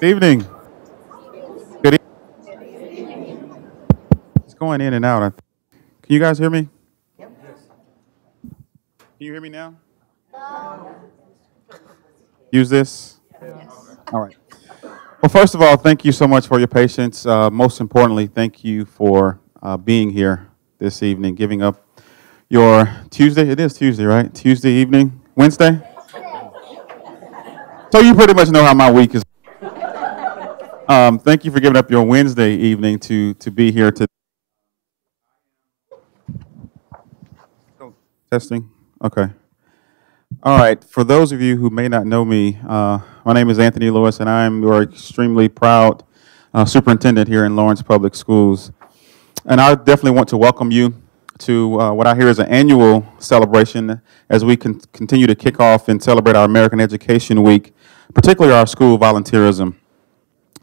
Good evening. Good evening. It's going in and out. Can you guys hear me? Can you hear me now? Use this? All right. Well, first of all, thank you so much for your patience. Most importantly, thank you for being here this evening, giving up your Tuesday. It is Tuesday, right? Tuesday evening? Wednesday? So you pretty much know how my week is. Thank you for giving up your Wednesday evening to be here today. Testing? Okay. All right. For those of you who may not know me, my name is Anthony Lewis, and I'm your extremely proud superintendent here in Lawrence Public Schools. And I definitely want to welcome you to what I hear is an annual celebration as we continue to kick off and celebrate our American Education Week, particularly our school volunteerism.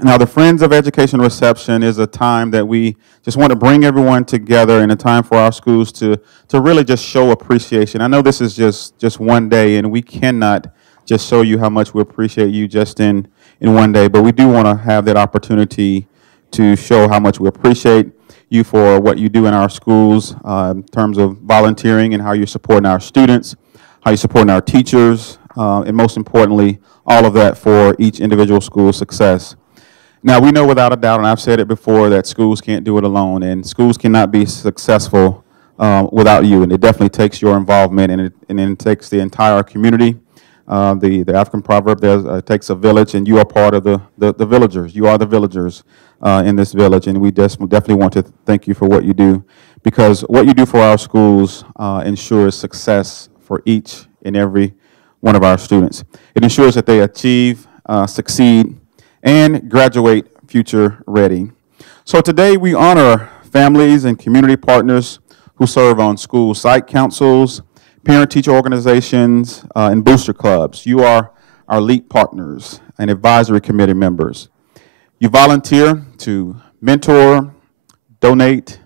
Now, the Friends of Education reception is a time that we just want to bring everyone together, and a time for our schools to really just show appreciation. I know this is just one day, and we cannot just show you how much we appreciate you just in one day, but we do want to have that opportunity to show how much we appreciate you for what you do in our schools in terms of volunteering and how you're supporting our students, how you're supporting our teachers, and most importantly, all of that for each individual school's success. Now, we know without a doubt, and I've said it before, that schools can't do it alone, and schools cannot be successful without you, and it definitely takes your involvement, and it takes the entire community. The African proverb, it takes a village, and you are part of the villagers. You are the villagers in this village, and we definitely want to thank you for what you do, because what you do for our schools ensures success for each and every one of our students. It ensures that they achieve, succeed, and graduate future ready. So today we honor families and community partners who serve on school site councils, parent-teacher organizations, and booster clubs. You are our LEAP partners and advisory committee members. You volunteer to mentor, donate,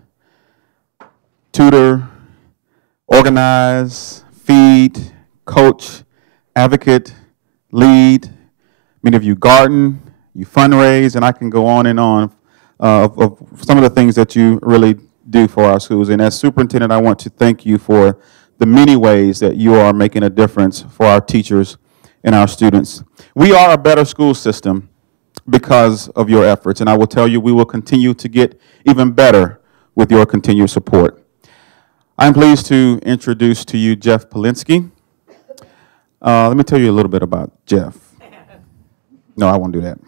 tutor, organize, feed, coach, advocate, lead. Many of you garden, you fundraise, and I can go on and on of some of the things that you really do for our schools. And as superintendent, I want to thank you for the many ways that you are making a difference for our teachers and our students. We are a better school system because of your efforts, and I will tell you we will continue to get even better with your continued support. I'm pleased to introduce to you Jeff Polinsky. Let me tell you a little bit about Jeff. No, I won't do that.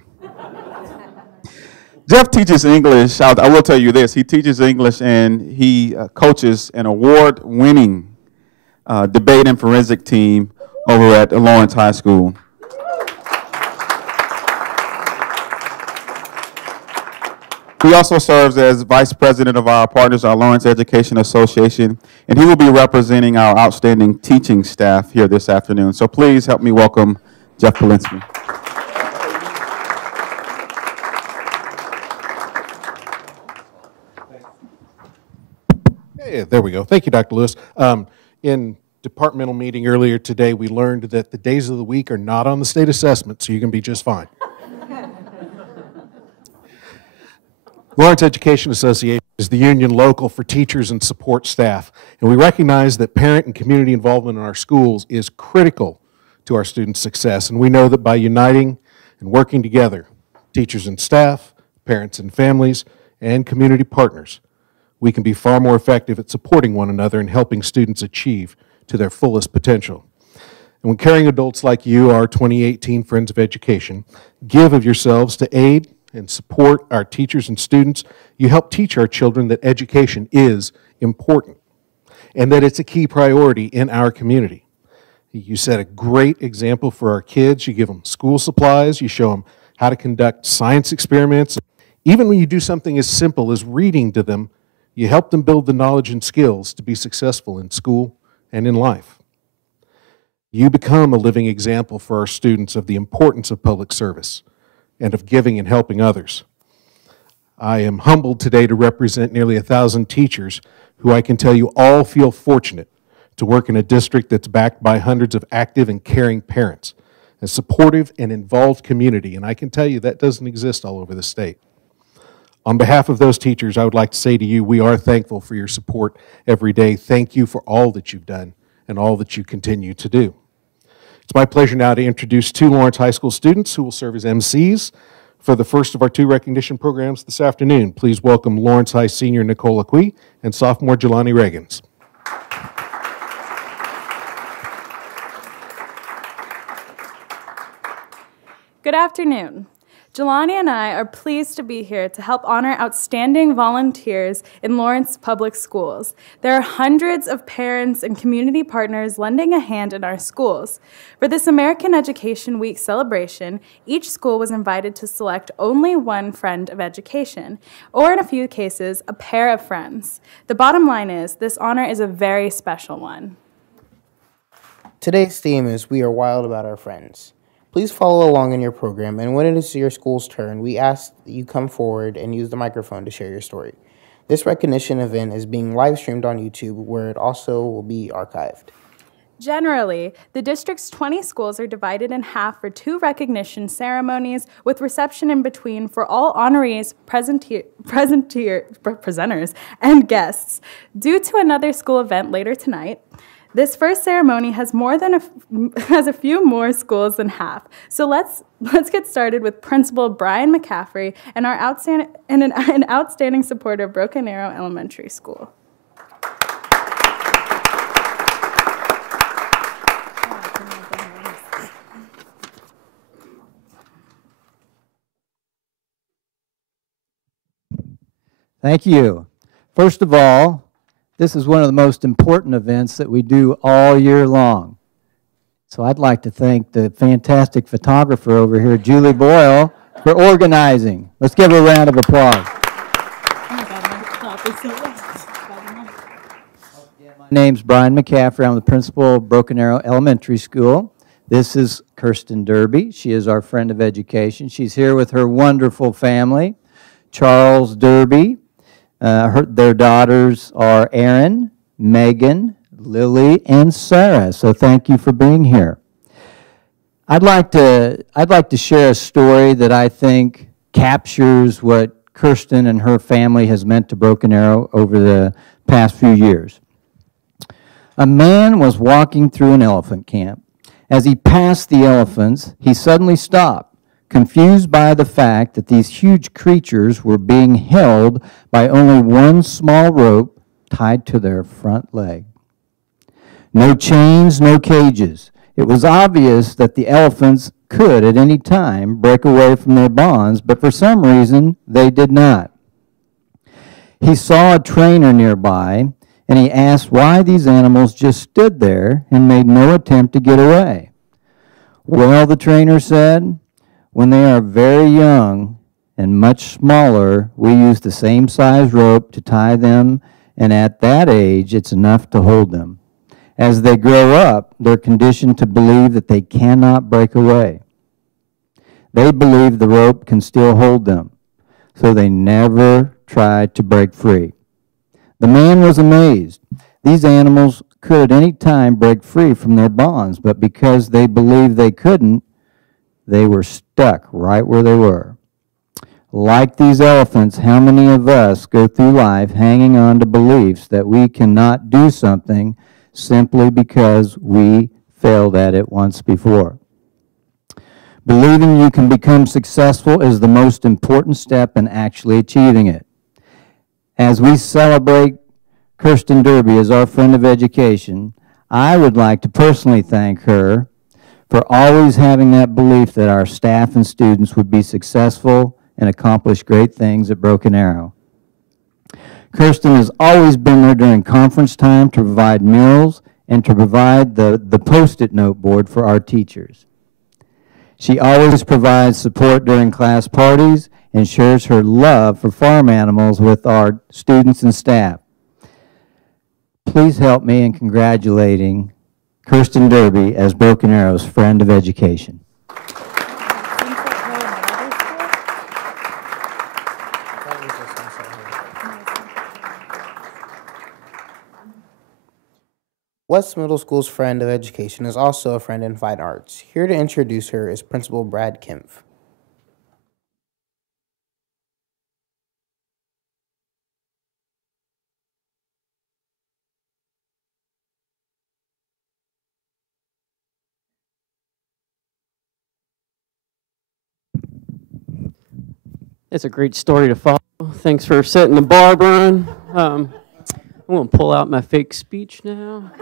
Jeff teaches English. I will tell you this. He teaches English, and he coaches an award-winning debate and forensic team over at Lawrence High School. He also serves as vice president of our partners, our Lawrence Education Association, and he will be representing our outstanding teaching staff here this afternoon. So please help me welcome Jeff Polinsky. Hey, there we go. Thank you, Dr. Lewis. In departmental meeting earlier today, we learned that the days of the week are not on the state assessment, so you can be just fine. Lawrence Education Association is the union local for teachers and support staff, and we recognize that parent and community involvement in our schools is critical to our students' success, and we know that by uniting and working together, teachers and staff, parents and families, and community partners, we can be far more effective at supporting one another and helping students achieve to their fullest potential. And when caring adults like you, our 2018 Friends of Education, give of yourselves to aid and support our teachers and students, you help teach our children that education is important and that it's a key priority in our community. You set a great example for our kids. You give them school supplies. You show them how to conduct science experiments. Even when you do something as simple as reading to them, you help them build the knowledge and skills to be successful in school and in life. You become a living example for our students of the importance of public service and of giving and helping others. I am humbled today to represent nearly 1,000 teachers who I can tell you all feel fortunate to work in a district that's backed by hundreds of active and caring parents. a supportive and involved community, and I can tell you that doesn't exist all over the state. On behalf of those teachers, I would like to say to you, we are thankful for your support every day. Thank you for all that you've done and all that you continue to do. It's my pleasure now to introduce two Lawrence High School students who will serve as MCs for the first of our two recognition programs this afternoon. Please welcome Lawrence High senior Nicole Acquis and sophomore Jelani Reagans. Good afternoon. Jelani and I are pleased to be here to help honor outstanding volunteers in Lawrence Public Schools. There are hundreds of parents and community partners lending a hand in our schools. For this American Education Week celebration, each school was invited to select only one friend of education, or in a few cases, a pair of friends. The bottom line is, this honor is a very special one. Today's theme is We Are Wild About Our Friends. Please follow along in your program, and when it is your school's turn, we ask that you come forward and use the microphone to share your story. This recognition event is being live streamed on YouTube, where it also will be archived. Generally, the district's 20 schools are divided in half for two recognition ceremonies with reception in between for all honorees, presenters, and guests. Due to another school event later tonight, this first ceremony has a few more schools than half. So let's get started with Principal Brian McCaffrey and an outstanding supporter of Broken Arrow Elementary School. Thank you. First of all, this is one of the most important events that we do all year long. So I'd like to thank the fantastic photographer over here, Julie Boyle, for organizing. Let's give her a round of applause. My name's Brian McCaffrey. I'm the principal of Broken Arrow Elementary School. This is Kirsten Derby. She is our friend of education. She's here with her wonderful family, Charles Derby. Their daughters are Erin, Megan, Lily, and Sarah. So thank you for being here. I'd like to share a story that I think captures what Kirsten and her family has meant to Broken Arrow over the past few years. A man was walking through an elephant camp. As he passed the elephants, he suddenly stopped, confused by the fact that these huge creatures were being held by only one small rope tied to their front leg. No chains, no cages. It was obvious that the elephants could at any time break away from their bonds, but for some reason they did not. He saw a trainer nearby, and he asked why these animals just stood there and made no attempt to get away. Well, the trainer said, when they are very young and much smaller, we use the same size rope to tie them, and at that age, it's enough to hold them. As they grow up, they're conditioned to believe that they cannot break away. They believe the rope can still hold them, so they never try to break free. The man was amazed. These animals could at any time break free from their bonds, but because they believed they couldn't, they were stuck right where they were. Like these elephants, how many of us go through life hanging on to beliefs that we cannot do something simply because we failed at it once before? Believing you can become successful is the most important step in actually achieving it. As we celebrate Kirsten Derby as our friend of education, I would like to personally thank her for always having that belief that our staff and students would be successful and accomplish great things at Broken Arrow. Kirsten has always been there during conference time to provide meals and to provide the Post-it note board for our teachers. She always provides support during class parties and shares her love for farm animals with our students and staff. Please help me in congratulating Kirsten Derby as Broken Arrow's friend of education. West Middle School's friend of education is also a friend in fine arts. Here to introduce her is Principal Brad Kempf. It's a great story to follow. Thanks for setting the bar, Brian. I'm going to pull out my fake speech now.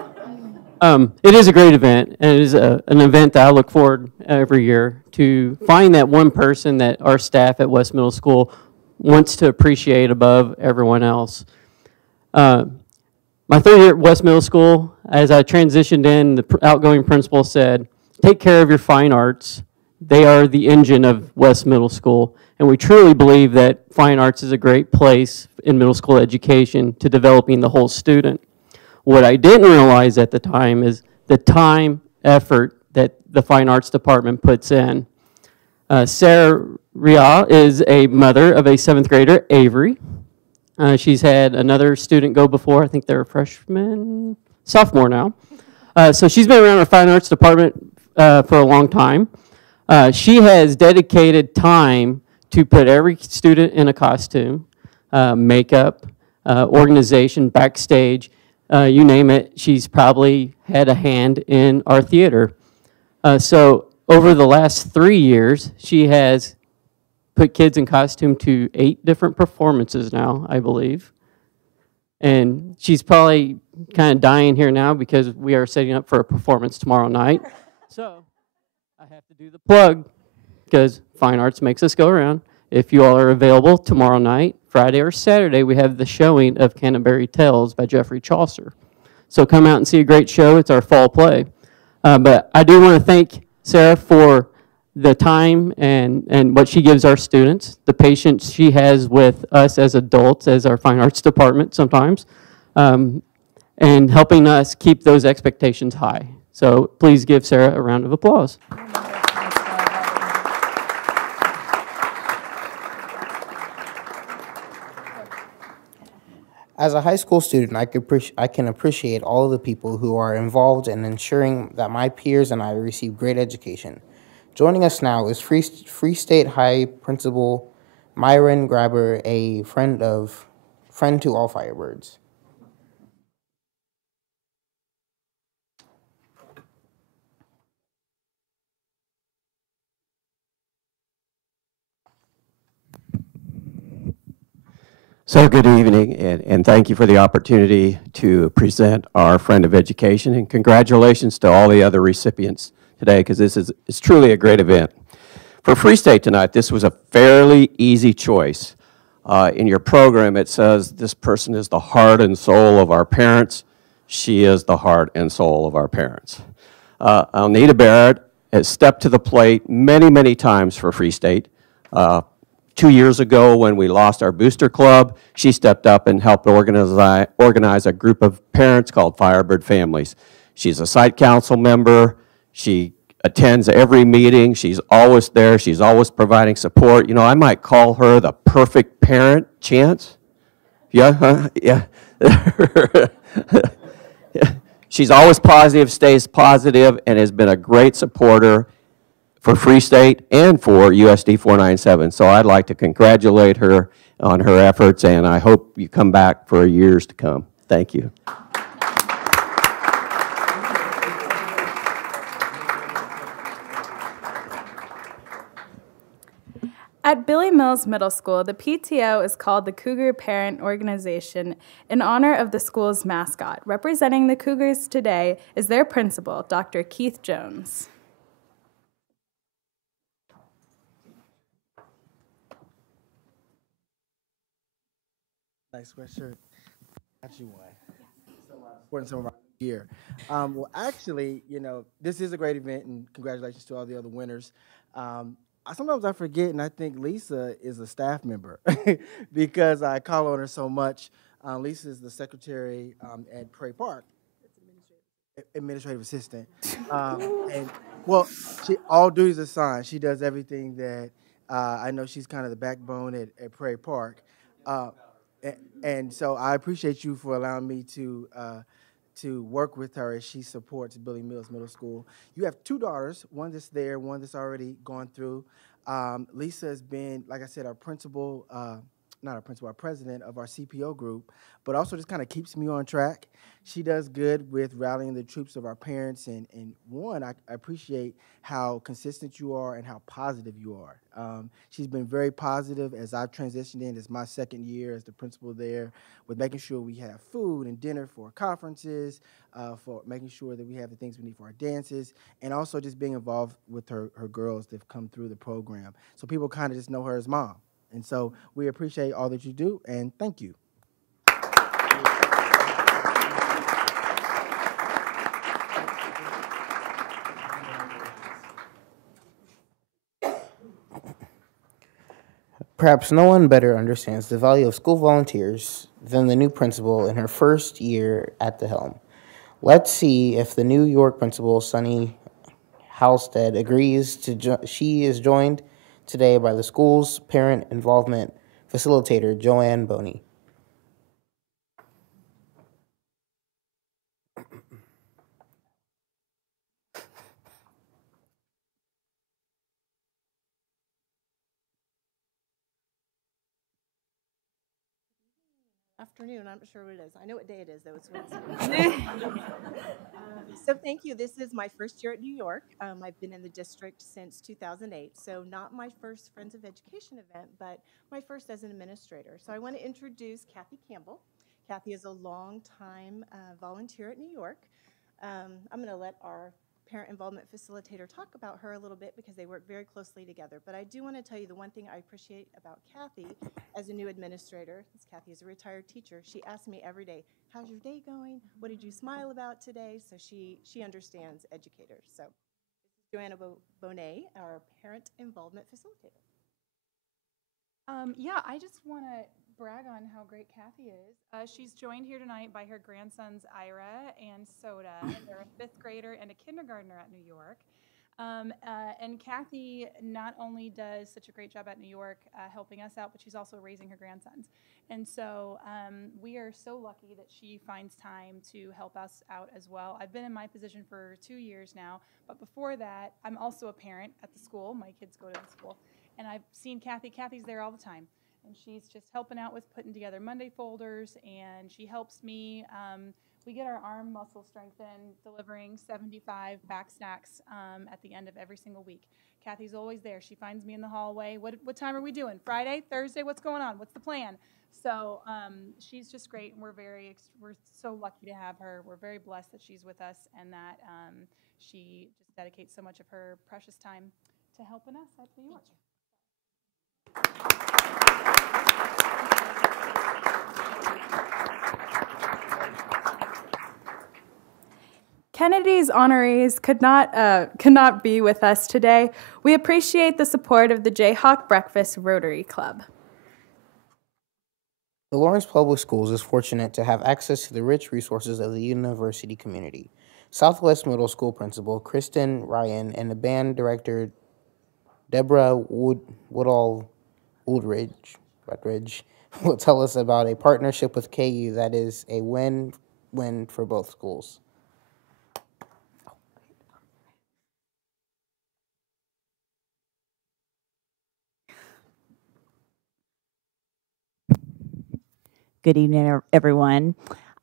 It is a great event, and it is an event that I look forward every year to find that one person that our staff at West Middle School wants to appreciate above everyone else. My third year at West Middle School, as I transitioned in, the outgoing principal said, take care of your fine arts. They are the engine of West Middle School. And we truly believe that fine arts is a great place in middle school education to developing the whole student. What I didn't realize at the time is the time, effort that the fine arts department puts in. Sarah Rial is a mother of a 7th grader, Avery. She's had another student go before. I think they're a freshman, sophomore now. So she's been around the fine arts department for a long time. She has dedicated time to put every student in a costume, makeup, organization, backstage, you name it. She's probably had a hand in our theater. So over the last 3 years, she has put kids in costume to 8 different performances now, I believe. And she's probably kind of dying here now because we are setting up for a performance tomorrow night. So I have to do the plug because fine arts makes us go around. If you all are available tomorrow night, Friday or Saturday, we have the showing of Canterbury Tales by Geoffrey Chaucer. So come out and see a great show. It's our fall play. But I do want to thank Sarah for the time and what she gives our students, the patience she has with us as adults, as our fine arts department sometimes, and helping us keep those expectations high. So please give Sarah a round of applause. As a high school student, I can appreciate all of the people who are involved in ensuring that my peers and I receive great education. Joining us now is Free State High Principal Myron Grabber, a friend to all Firebirds. So good evening, and thank you for the opportunity to present our Friend of Education, and congratulations to all the other recipients today, because it's truly a great event. For Free State tonight, this was a fairly easy choice. In your program, it says this person is the heart and soul of our parents. She is the heart and soul of our parents. Alnita Barrett has stepped to the plate many, many times for Free State. 2 years ago, when we lost our booster club, she stepped up and helped organize a group of parents called Firebird Families. She's a site council member. She attends every meeting. She's always there. She's always providing support. You know, I might call her the perfect parent, Chance. Yeah, huh? Yeah. She's always positive, stays positive, and has been a great supporter for Free State and for USD 497. So I'd like to congratulate her on her efforts, and I hope you come back for years to come. Thank you. At Billy Mills Middle School, the PTO is called the Cougar Parent Organization in honor of the school's mascot. Representing the Cougars today is their principal, Dr. Keith Jones. Nice sweatshirt. Got you one. Supporting some of our gear. Well, actually, you know, this is a great event, and congratulations to all the other winners. Sometimes I forget, and I think Lisa is a staff member because I call on her so much. Lisa is the secretary at Prairie Park, administrative assistant. And well, all duties assigned. She does everything that I know. She's kind of the backbone at Prairie Park. And so I appreciate you for allowing me to to work with her as she supports Billy Mills Middle School. You have 2 daughters, one that's there, one that's already gone through. Lisa has been, like I said, our principal, not our principal, our president of our CPO group, but also just kind of keeps me on track. She does good with rallying the troops of our parents, and one, I appreciate how consistent you are and how positive you are. She's been very positive as I've transitioned in. It's my 2nd year as the principal there, with making sure we have food and dinner for conferences, for making sure that we have the things we need for our dances, and also just being involved with her girls that have come through the program. So people kind of just know her as mom. And so we appreciate all that you do, and thank you. Perhaps no one better understands the value of school volunteers than the new principal in her first year at the helm. Let's see if the New York principal, Sunny Halstead, agrees to she is joined today by the school's parent involvement facilitator, Joanne Boney. Afternoon, I'm not sure what it is. I know what day it is, though. It's Wednesday. So thank you. This is my first year at New York. I've been in the district since 2008, so not my first Friends of Education event, but my first as an administrator. So I want to introduce Kathy Campbell. Kathy is a longtime volunteer at New York. I'm going to let our parent involvement facilitator talk about her a little bit because they work very closely together. But I do want to tell you the one thing I appreciate about Kathy as a new administrator, since Kathy is a retired teacher, she asks me every day, how's your day going? What did you smile about today? So she understands educators. So Joanna Bonet, our parent involvement facilitator. Yeah, I just want to brag on how great Kathy is. She's joined here tonight by her grandsons Ira and Soda. They're a 5th grader and a kindergartner at New York. And Kathy not only does such a great job at New York helping us out, but she's also raising her grandsons. And so we are so lucky that she finds time to help us out as well. I've been in my position for 2 years now, but before that, I'm also a parent at the school. My kids go to the school. And I've seen Kathy. Kathy's there all the time. And she's just helping out with putting together Monday folders, and she helps me. We get our arm muscle strengthened, delivering 75 back snacks at the end of every single week. Kathy's always there. She finds me in the hallway. What time are we doing? Friday? Thursday? What's going on? What's the plan? So she's just great, and we're so lucky to have her. We're very blessed that she's with us and that she just dedicates so much of her precious time to helping us at New York. Kennedy's honorees could not be with us today. We appreciate the support of the Jayhawk Breakfast Rotary Club. The Lawrence Public Schools is fortunate to have access to the rich resources of the university community. Southwest Middle School Principal Kristen Ryan and the band director Deborah Woodridge will tell us about a partnership with KU that is a win-win for both schools. Good evening, everyone.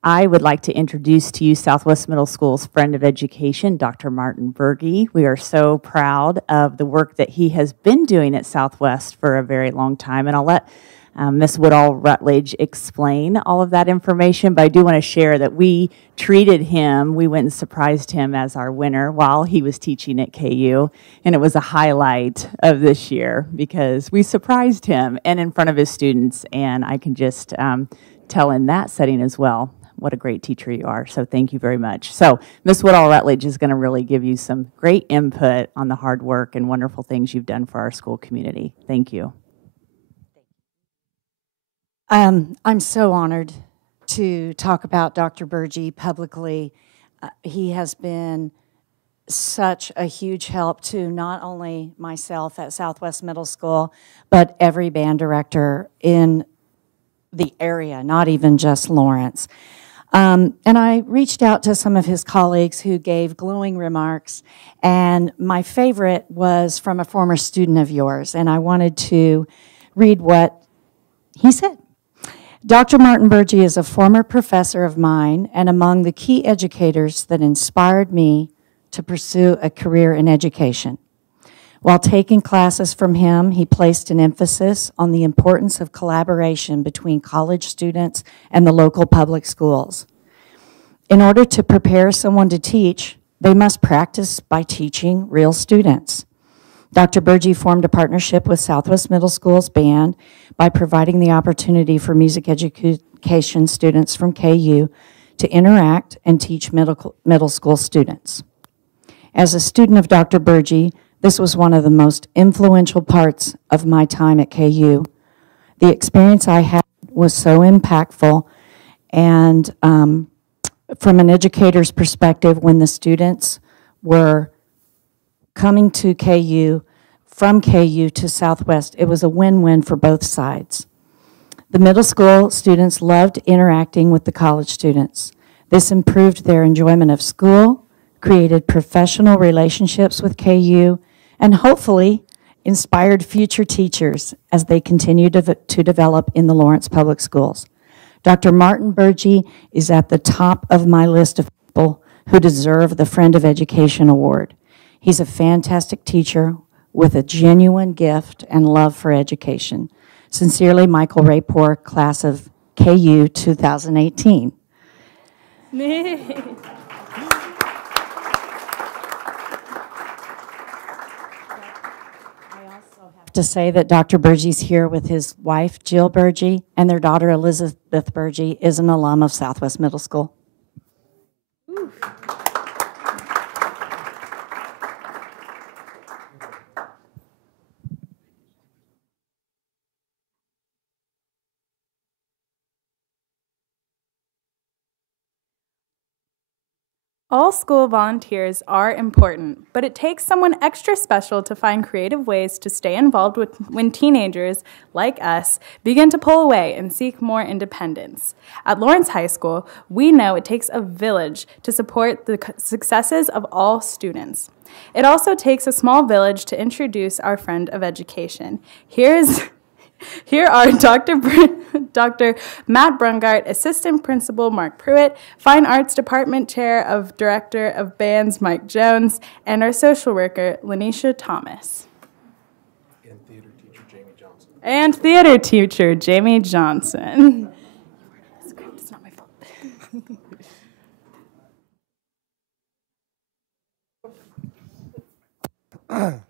I would like to introduce to you Southwest Middle School's friend of education, Dr. Martin Berge. We are so proud of the work that he has been doing at Southwest for a very long time, and I'll let Ms. Woodall Rutledge explain all of that information, but I do want to share that we treated him, we went and surprised him as our winner while he was teaching at KU, and it was a highlight of this year because we surprised him and in front of his students, and I can just tell in that setting as well what a great teacher you are. So thank you very much. So Ms. Woodall Rutledge is going to really give you some great input on the hard work and wonderful things you've done for our school community. Thank you. I'm so honored to talk about Dr. Berge publicly. He has been such a huge help to not only myself at Southwest Middle School, but every band director in the area, not even just Lawrence. And I reached out to some of his colleagues who gave glowing remarks, and my favorite was from a former student of yours, and I wanted to read what he said. Dr. Martin Burgee is a former professor of mine and among the key educators that inspired me to pursue a career in education. While taking classes from him, he placed an emphasis on the importance of collaboration between college students and the local public schools. In order to prepare someone to teach, they must practice by teaching real students. Dr. Burgee formed a partnership with Southwest Middle School's band by providing the opportunity for music education students from KU to interact and teach middle school students. As a student of Dr. Burgee, this was one of the most influential parts of my time at KU. The experience I had was so impactful, and from an educator's perspective, when the students were coming to KU, from KU to Southwest, it was a win-win for both sides. The middle school students loved interacting with the college students. This improved their enjoyment of school, created professional relationships with KU, and hopefully inspired future teachers as they continue to develop in the Lawrence Public Schools. Dr. Martin Burgee is at the top of my list of people who deserve the Friend of Education Award. He's a fantastic teacher with a genuine gift and love for education. Sincerely, Michael Rapor, class of KU 2018. To say that Dr. Burgee's here with his wife, Jill Burgee, and their daughter, Elizabeth Burgee, is an alum of Southwest Middle School. All school volunteers are important, but it takes someone extra special to find creative ways to stay involved when teenagers, like us, begin to pull away and seek more independence. At Lawrence High School, we know it takes a village to support the successes of all students. It also takes a small village to introduce our Friend of Education. Here are Dr. Matt Brungart, Assistant Principal Mark Pruitt, Fine Arts Department Chair of Director of Bands Mike Jones, and our social worker, Lanisha Thomas. And theater teacher, Jamie Johnson. It's not my fault.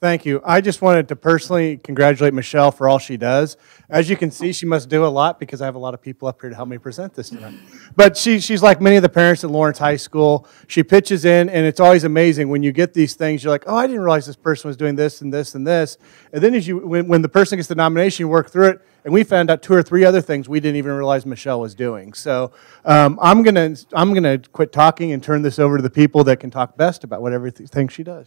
Thank you. I just wanted to personally congratulate Michelle for all she does. As you can see, she must do a lot because I have a lot of people up here to help me present this tonight. But she's like many of the parents at Lawrence High School. She pitches in, and it's always amazing when you get these things. You're like, oh, I didn't realize this person was doing this and this and this. And then when the person gets the nomination, you work through it, and we found out 2 or 3 other things we didn't even realize Michelle was doing. So I'm gonna quit talking and turn this over to the people that can talk best about whatever thing she does.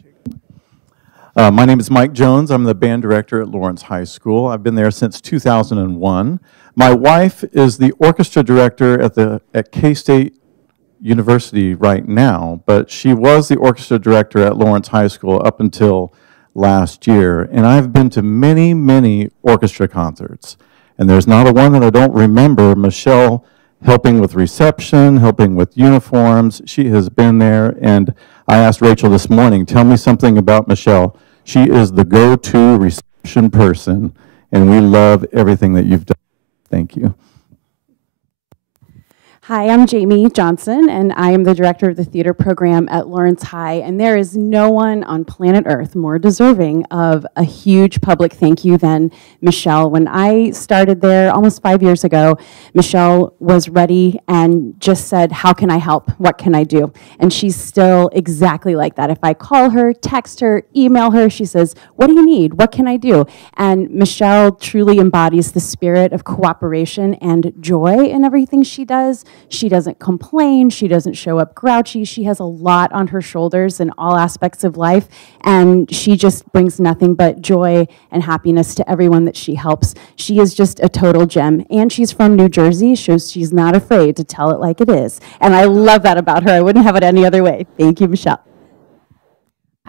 My name is Mike Jones. I'm the band director at Lawrence High School. I've been there since 2001. My wife is the orchestra director at K-State University right now, but she was the orchestra director at Lawrence High School up until last year. And I've been to many, many orchestra concerts. And there's not a one that I don't remember Michelle helping with reception, helping with uniforms. She has been there. And I asked Rachel this morning, tell me something about Michelle. She is the go-to reception person, and we love everything that you've done. Thank you. Hi, I'm Jamie Johnson, and I am the director of the theater program at Lawrence High, and there is no one on planet Earth more deserving of a huge public thank you than Michelle. When I started there almost 5 years ago, Michelle was ready and just said, how can I help? What can I do? And she's still exactly like that. If I call her, text her, email her, she says, what do you need? What can I do? And Michelle truly embodies the spirit of cooperation and joy in everything she does. She doesn't complain. She doesn't show up grouchy. She has a lot on her shoulders in all aspects of life, and she just brings nothing but joy and happiness to everyone that she helps. She is just a total gem, and she's from New Jersey, so she's not afraid to tell it like it is. And I love that about her. I wouldn't have it any other way. Thank you, Michelle.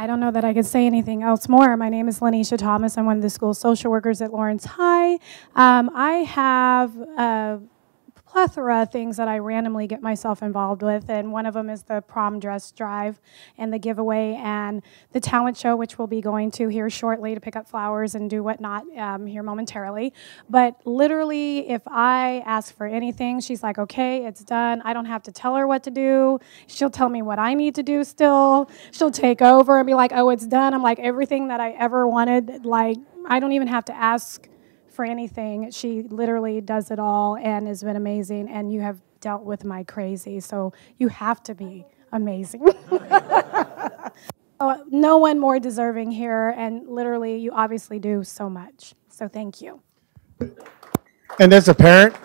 I don't know that I could say anything else more. My name is Lanisha Thomas. I'm one of the school social workers at Lawrence High. I have a plethora of things that I randomly get myself involved with, and one of them is the prom dress drive and the giveaway and the talent show, which we'll be going to here shortly to pick up flowers and do whatnot here momentarily. But literally, if I ask for anything, she's like, okay, it's done. I don't have to tell her what to do. She'll tell me what I need to do still. She'll take over and be like, oh, it's done. I'm like, everything that I ever wanted, like, I don't even have to ask for anything. She literally does it all and has been amazing, and you have dealt with my crazy, so you have to be amazing. No one more deserving here, and literally you obviously do so much, so thank you. And as a parent,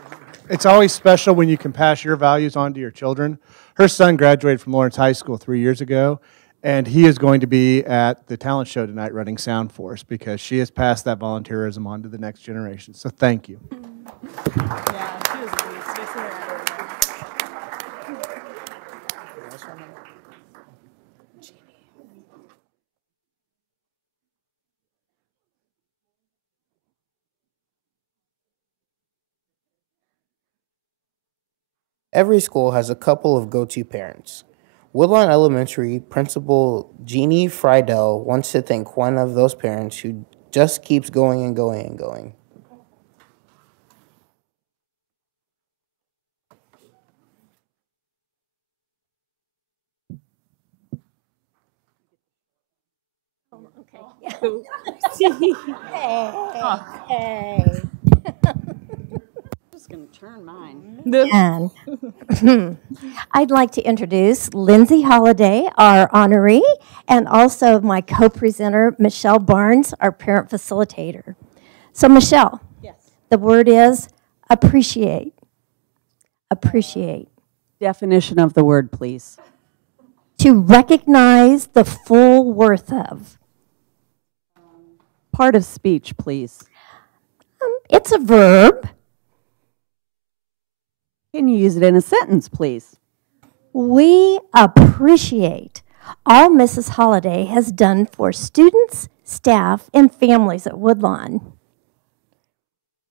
it's always special when you can pass your values on to your children. Her son graduated from Lawrence High School 3 years ago, and he is going to be at the talent show tonight running sound for us because she has passed that volunteerism on to the next generation. So thank you. Yeah, she was a beast. Get to her. Every school has a couple of go-to parents. Woodlawn Elementary Principal Jeannie Friedel wants to thank one of those parents who just keeps going and going and going. Hey. I'm just going to turn mine. And I'd like to introduce Lindsay Holliday, our honoree, and also my co-presenter, Michelle Barnes, our parent facilitator. So Michelle, Yes. the word is appreciate. Appreciate. Definition of the word, please. To recognize the full worth of. Part of speech, please. It's a verb. Can you use it in a sentence, please? We appreciate all Mrs. Holliday has done for students, staff, and families at Woodlawn.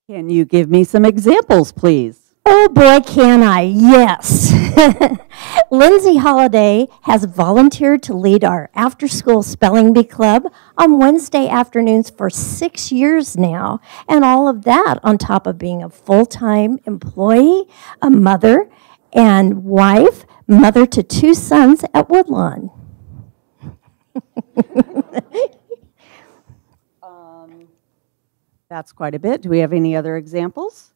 Can you give me some examples, please? Oh boy, can I, yes. Lindsay Holliday has volunteered to lead our after-school spelling bee club on Wednesday afternoons for 6 years now, and all of that on top of being a full-time employee, a mother and wife, mother to 2 sons at Woodlawn. That's quite a bit. Do we have any other examples?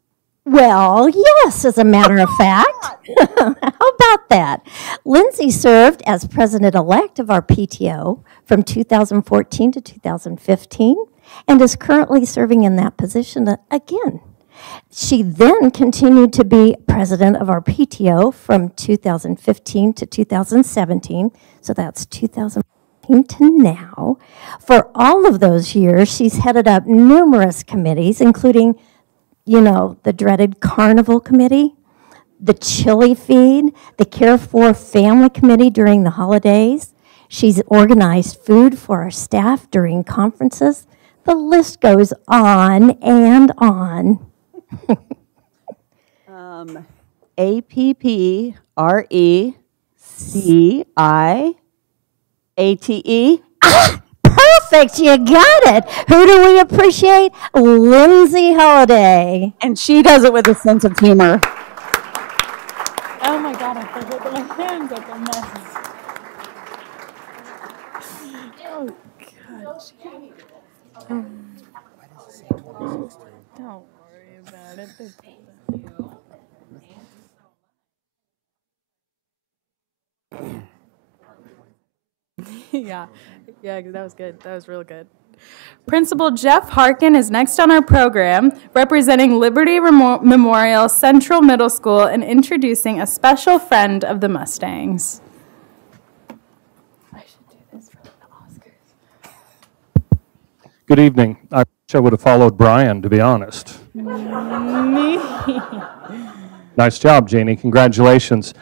Well, yes, as a matter of fact. How about that? Lindsay served as president-elect of our PTO from 2014 to 2015 and is currently serving in that position again. She then continued to be president of our PTO from 2015 to 2017, so that's 2015 to now. For all of those years, she's headed up numerous committees, including the dreaded Carnival Committee, the Chili Feed, the Care for Family Committee during the holidays. She's organized food for our staff during conferences. The list goes on and on. APPRECIATE. Perfect, you got it. Who do we appreciate? Lindsay Holliday. And she does it with a sense of humor. Oh my God, I forgot my hands at the mess. Oh, God. Don't worry about it. Yeah, that was good. That was real good. Principal Jeff Harkin is next on our program, representing Liberty Memorial Central Middle School and introducing a special friend of the Mustangs. Good evening. I wish I would have followed Brian, to be honest. Nice job, Janie. Congratulations.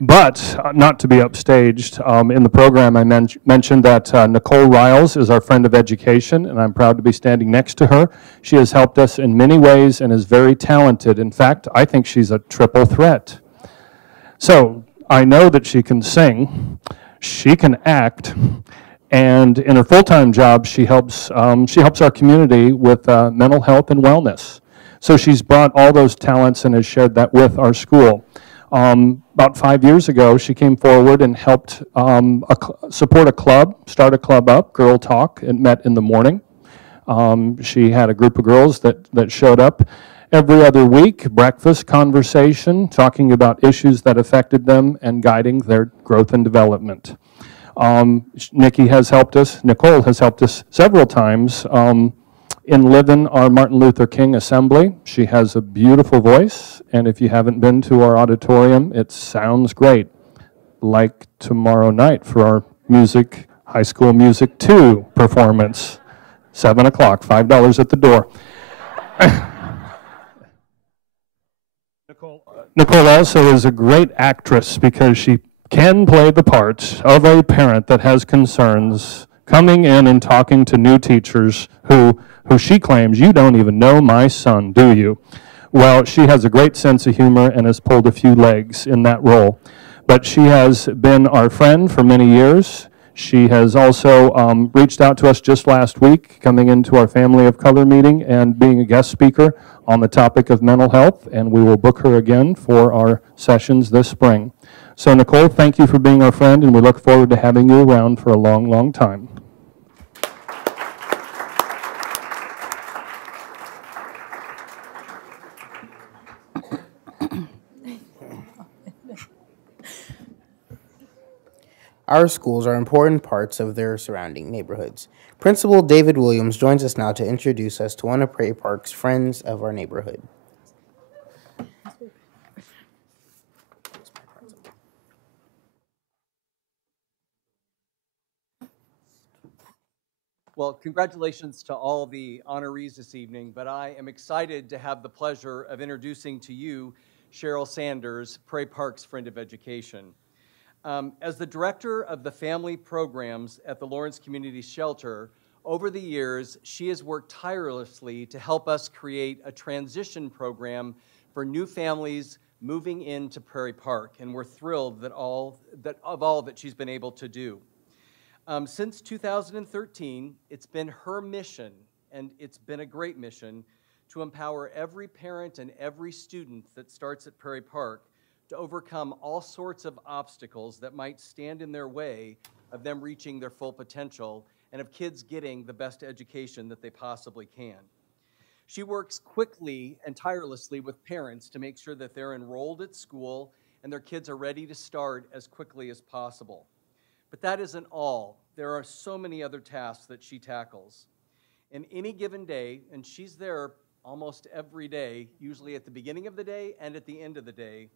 But not to be upstaged, in the program I mentioned that Nicole Riles is our friend of education, and I'm proud to be standing next to her. She has helped us in many ways and is very talented. In fact, I think she's a triple threat. So I know that she can sing, she can act, and in her full-time job, she helps our community with mental health and wellness. So she's brought all those talents and has shared that with our school. About 5 years ago, she came forward and helped support a club, start a club up, Girl Talk. It met in the morning. She had a group of girls that showed up every other week, breakfast, conversation, talking about issues that affected them and guiding their growth and development. Nicole has helped us several times in Livin, our Martin Luther King Assembly. She has a beautiful voice, and if you haven't been to our auditorium, it sounds great. Like tomorrow night for our High School Music 2 performance, 7 o'clock, $5 at the door. Nicole also is a great actress because she can play the part of a parent that has concerns, coming in and talking to new teachers who she claims, "You don't even know my son, do you?" Well, she has a great sense of humor and has pulled a few legs in that role. But she has been our friend for many years. She has also reached out to us just last week, coming into our Family of Color meeting and being a guest speaker on the topic of mental health, and we will book her again for our sessions this spring. So Nicole, thank you for being our friend, and we look forward to having you around for a long, long time. Our schools are important parts of their surrounding neighborhoods. Principal David Williams joins us now to introduce us to one of Prairie Park's friends of our neighborhood. Well, congratulations to all the honorees this evening, but I am excited to have the pleasure of introducing to you Cheryl Sanders, Prairie Park's Friend of Education. As the director of the family programs at the Lawrence Community Shelter, over the years, she has worked tirelessly to help us create a transition program for new families moving into Prairie Park, and we're thrilled of all that she's been able to do. Since 2013, it's been her mission, and it's been a great mission, to empower every parent and every student that starts at Prairie Park to overcome all sorts of obstacles that might stand in their way of them reaching their full potential and of kids getting the best education that they possibly can. She works quickly and tirelessly with parents to make sure that they're enrolled at school and their kids are ready to start as quickly as possible. But that isn't all. There are so many other tasks that she tackles. In any given day, and she's there almost every day, usually at the beginning of the day and at the end of the day,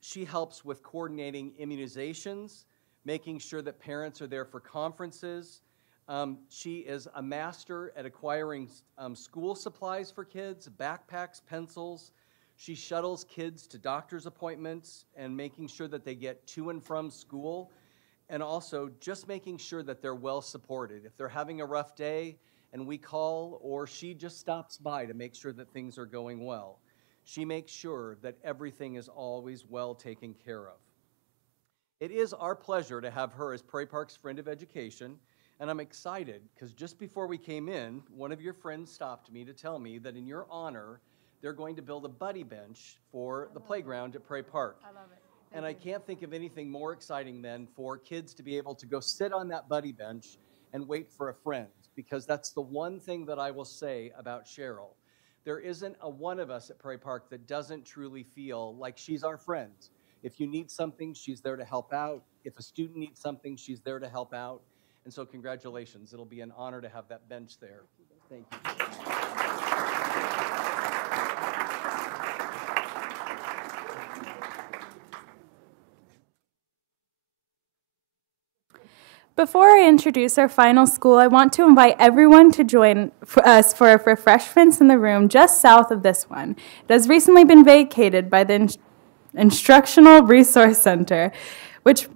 she helps with coordinating immunizations, making sure that parents are there for conferences. She is a master at acquiring school supplies for kids, backpacks, pencils. She shuttles kids to doctor's appointments and making sure that they get to and from school, and also just making sure that they're well supported. If they're having a rough day and we call, or she just stops by to make sure that things are going well, she makes sure that everything is always well taken care of. It is our pleasure to have her as Prairie Park's Friend of Education, and I'm excited because just before we came in, one of your friends stopped me to tell me that in your honor, they're going to build a buddy bench for the playground at Prairie Park. I love it. And I can't think of anything more exciting than for kids to be able to go sit on that buddy bench and wait for a friend, because that's the one thing that I will say about Cheryl. There isn't a one of us at Prairie Park that doesn't truly feel like she's our friend. If you need something, she's there to help out. If a student needs something, she's there to help out. And so congratulations. It'll be an honor to have that bench there. Thank you. Before I introduce our final school, I want to invite everyone to join us for refreshments in the room just south of this one. It has recently been vacated by the Instructional Resource Center, which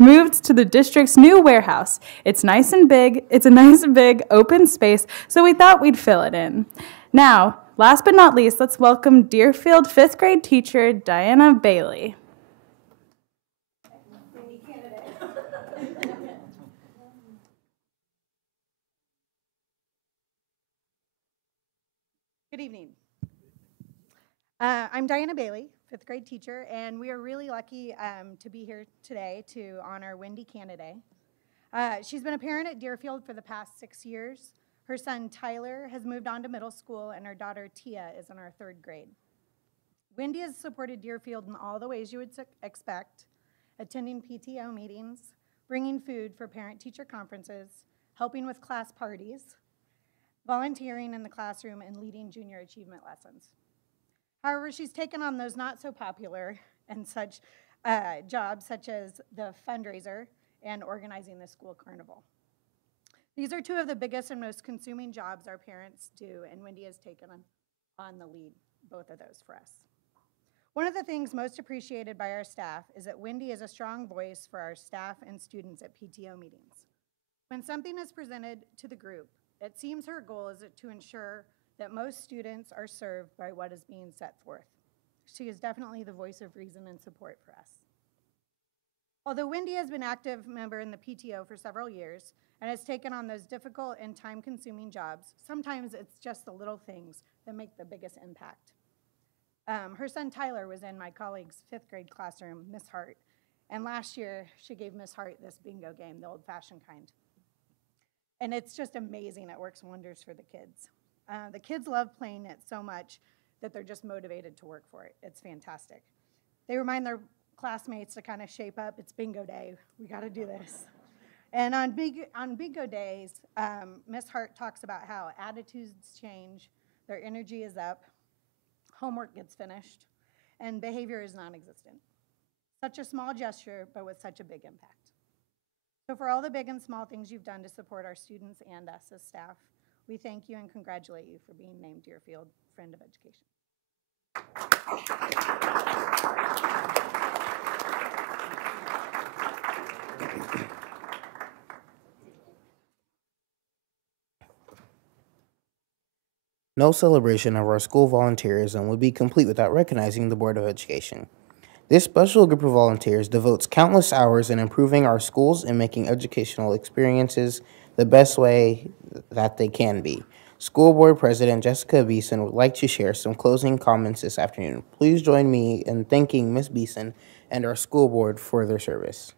moved to the district's new warehouse. It's nice and big. It's a nice and big open space, so we thought we'd fill it in. Now, last but not least, let's welcome Deerfield 5th grade teacher Diana Bailey. Good evening. I'm Diana Bailey, 5th grade teacher, and we are really lucky to be here today to honor Wendy Canada. She's been a parent at Deerfield for the past 6 years. Her son Tyler has moved on to middle school, and her daughter Tia is in our 3rd grade. Wendy has supported Deerfield in all the ways you would expect: attending PTO meetings, bringing food for parent-teacher conferences, helping with class parties, volunteering in the classroom, and leading junior achievement lessons. However, she's taken on those not so popular and such jobs such as the fundraiser and organizing the school carnival. These are two of the biggest and most consuming jobs our parents do, and Wendy has taken on the lead, both of those for us. One of the things most appreciated by our staff is that Wendy is a strong voice for our staff and students at PTO meetings. When something is presented to the group, it seems her goal is to ensure that most students are served by what is being set forth. She is definitely the voice of reason and support for us. Although Wendy has been an active member in the PTO for several years and has taken on those difficult and time-consuming jobs, sometimes it's just the little things that make the biggest impact. Her son Tyler was in my colleague's 5th grade classroom, Miss Hart, and last year she gave Miss Hart this bingo game, the old-fashioned kind. And it's just amazing. It works wonders for the kids. The kids love playing it so much that they're just motivated to work for it. It's fantastic. They remind their classmates to kind of shape up. It's bingo day. We got to do this. And on bingo days, Miss Hart talks about how attitudes change, their energy is up, homework gets finished, and behavior is non-existent. Such a small gesture, but with such a big impact. So for all the big and small things you've done to support our students and us as staff, we thank you and congratulate you for being named Deerfield Friend of Education. No celebration of our school volunteerism would be complete without recognizing the Board of Education. This special group of volunteers devotes countless hours in improving our schools and making educational experiences the best way that they can be. School Board President Jessica Beeson would like to share some closing comments this afternoon. Please join me in thanking Ms. Beeson and our school board for their service.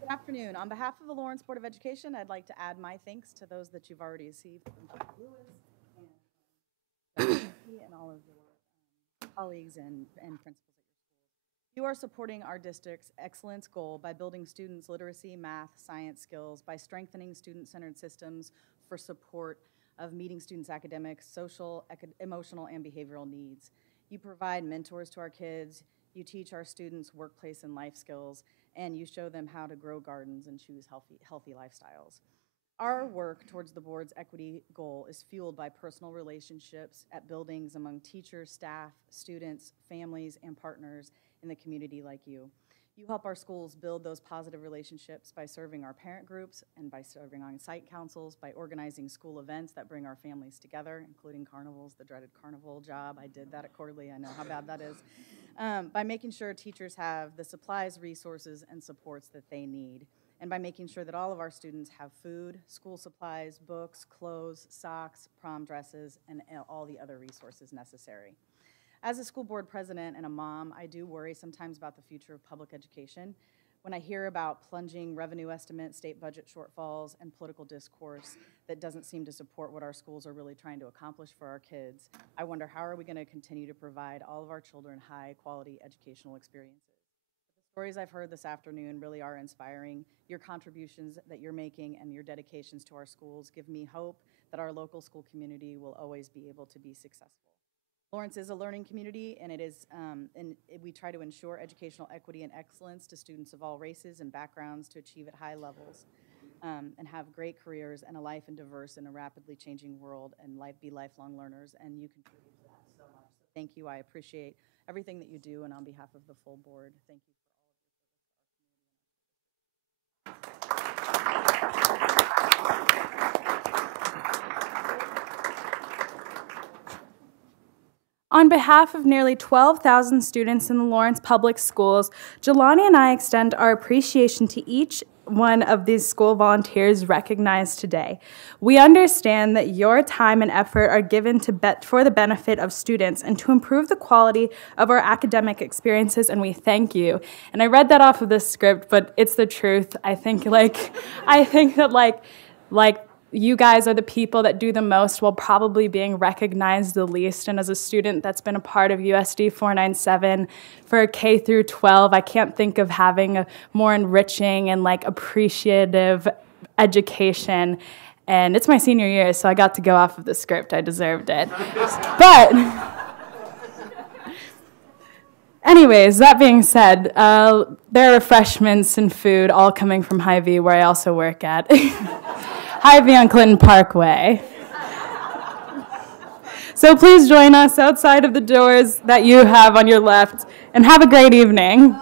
Good afternoon. On behalf of the Lawrence Board of Education, I'd like to add my thanks to those that you've already received from Dr. Lewis and all of your colleagues and principals at your schools. You are supporting our district's excellence goal by building students' literacy, math, science skills, by strengthening student-centered systems for support of meeting students' academic, social, emotional, and behavioral needs. You provide mentors to our kids, you teach our students workplace and life skills, and you show them how to grow gardens and choose healthy lifestyles. Our work towards the board's equity goal is fueled by personal relationships at buildings among teachers, staff, students, families, and partners in the community like you. You help our schools build those positive relationships by serving our parent groups and by serving on site councils, by organizing school events that bring our families together, including carnivals, the dreaded carnival job. I did that at Quarterly. I know how bad that is. By making sure teachers have the supplies, resources, and supports that they need, and by making sure that all of our students have food, school supplies, books, clothes, socks, prom dresses, and all the other resources necessary. As a school board president and a mom, I do worry sometimes about the future of public education, when I hear about plunging revenue estimates, state budget shortfalls, and political discourse that doesn't seem to support what our schools are really trying to accomplish for our kids, I wonder how are we going to continue to provide all of our children high-quality educational experiences. The stories I've heard this afternoon really are inspiring. Your contributions that you're making and your dedications to our schools give me hope that our local school community will always be able to be successful. Lawrence is a learning community, and we try to ensure educational equity and excellence to students of all races and backgrounds to achieve at high levels and have great careers and a life in diverse in a rapidly changing world and be lifelong learners, and you contribute to that so much. So thank you. I appreciate everything that you do, and on behalf of the full board, thank you. On behalf of nearly 12,000 students in the Lawrence Public Schools, Jelani and I extend our appreciation to each one of these school volunteers recognized today. We understand that your time and effort are given for the benefit of students and to improve the quality of our academic experiences, and we thank you. And I read that off of this script, but it's the truth. I think that you guys are the people that do the most while probably being recognized the least. And as a student that's been a part of USD 497 for K through 12, I can't think of having a more enriching and appreciative education. And it's my senior year, so I got to go off of the script. I deserved it. But anyways, that being said, there are refreshments and food all coming from Hy-Vee, where I also work at. Hy-Vee on Clinton Parkway. So please join us outside of the doors that you have on your left, and have a great evening.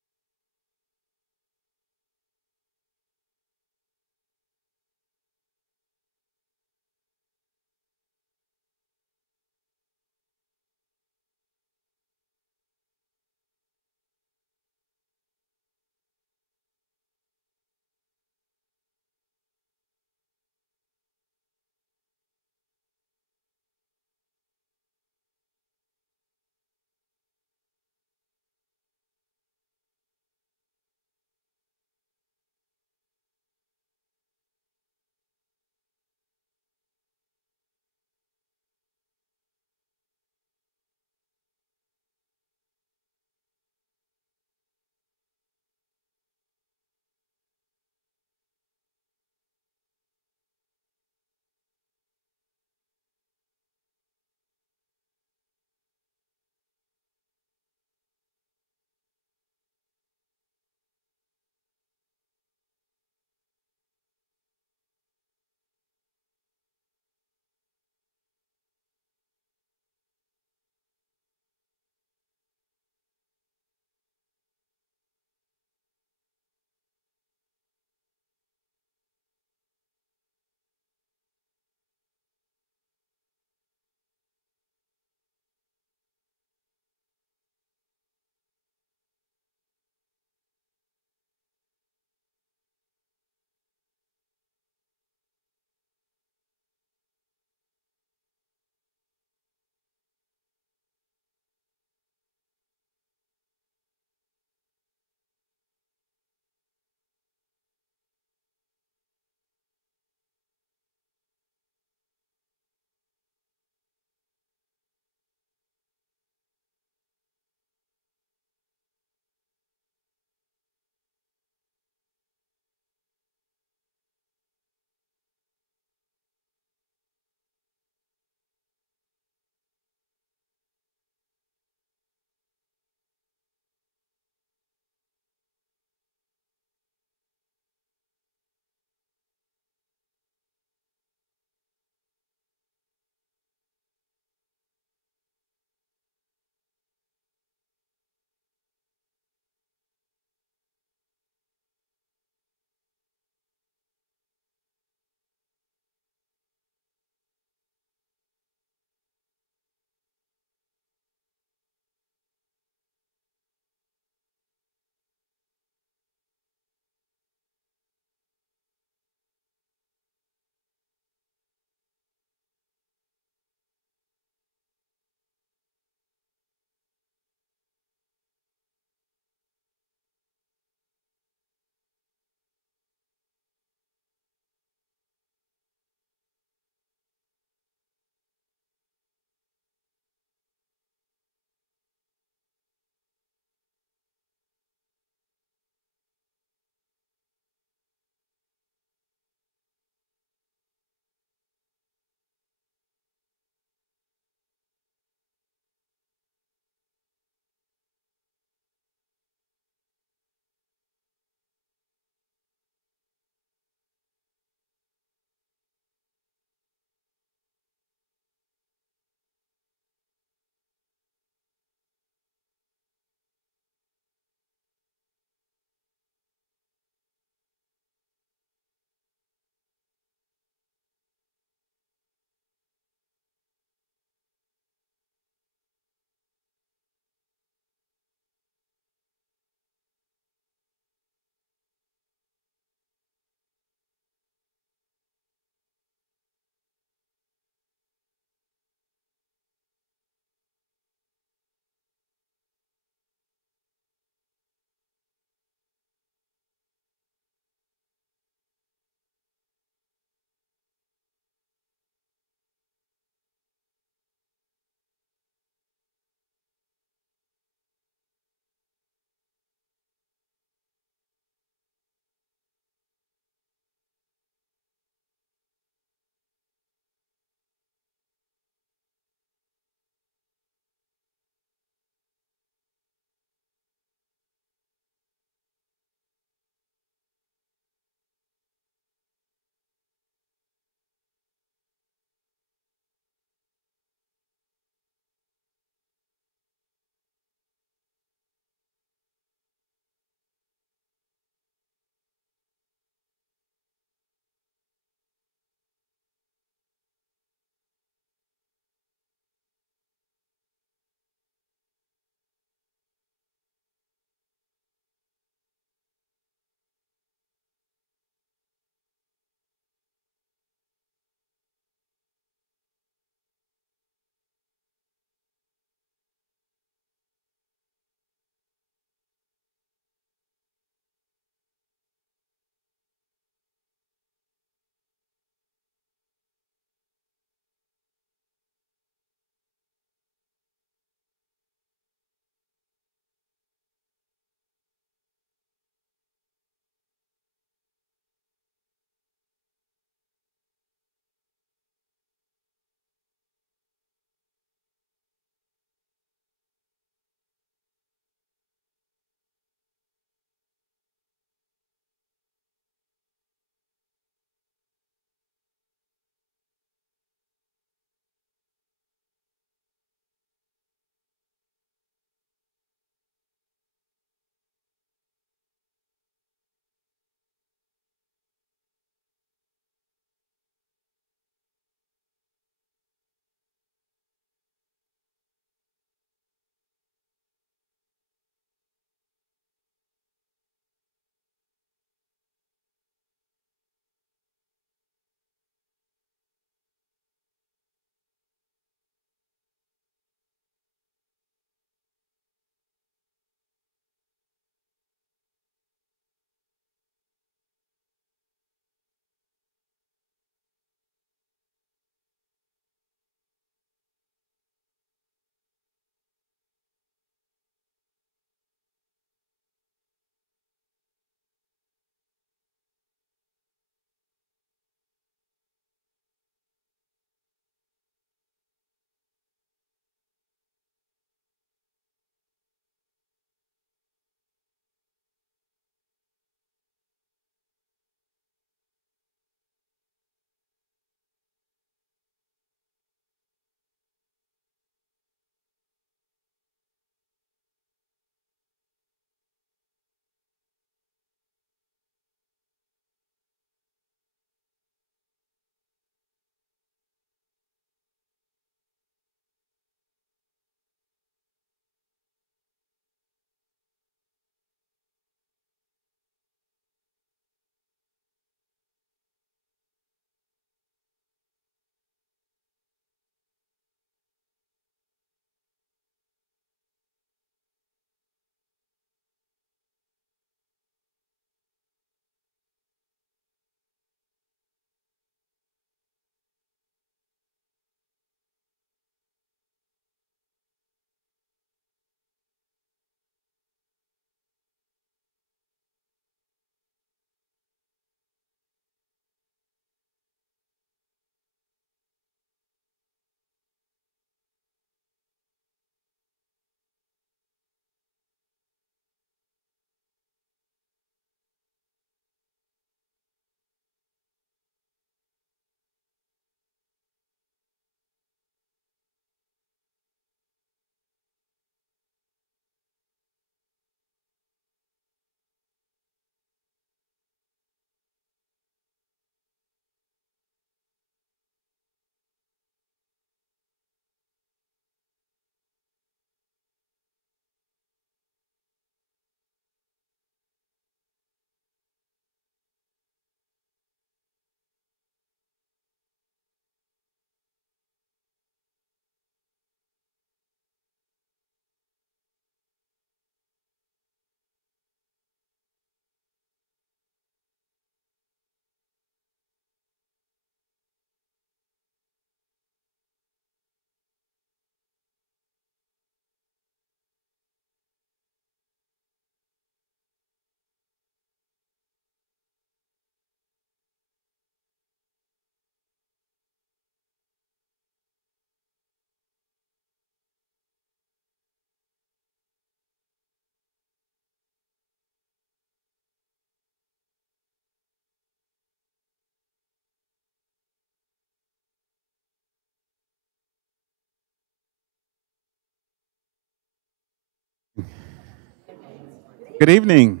Good evening.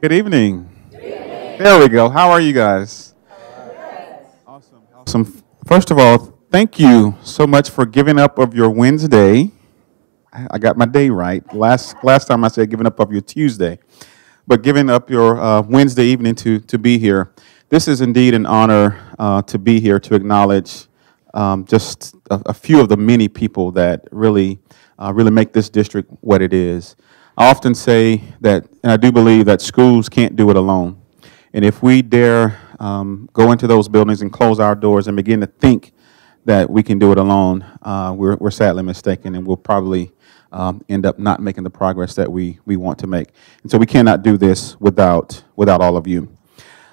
Good evening. There we go. How are you guys? Awesome. First of all, thank you so much for giving up of your Wednesday. I got my day right. Last time I said giving up of your Tuesday, but giving up your Wednesday evening to be here. This is indeed an honor to be here to acknowledge just a few of the many people that really make this district what it is. I often say that, and I do believe that schools can't do it alone. And if we dare go into those buildings and close our doors and begin to think that we can do it alone, we're sadly mistaken, and we'll probably end up not making the progress that we want to make. And so we cannot do this without all of you.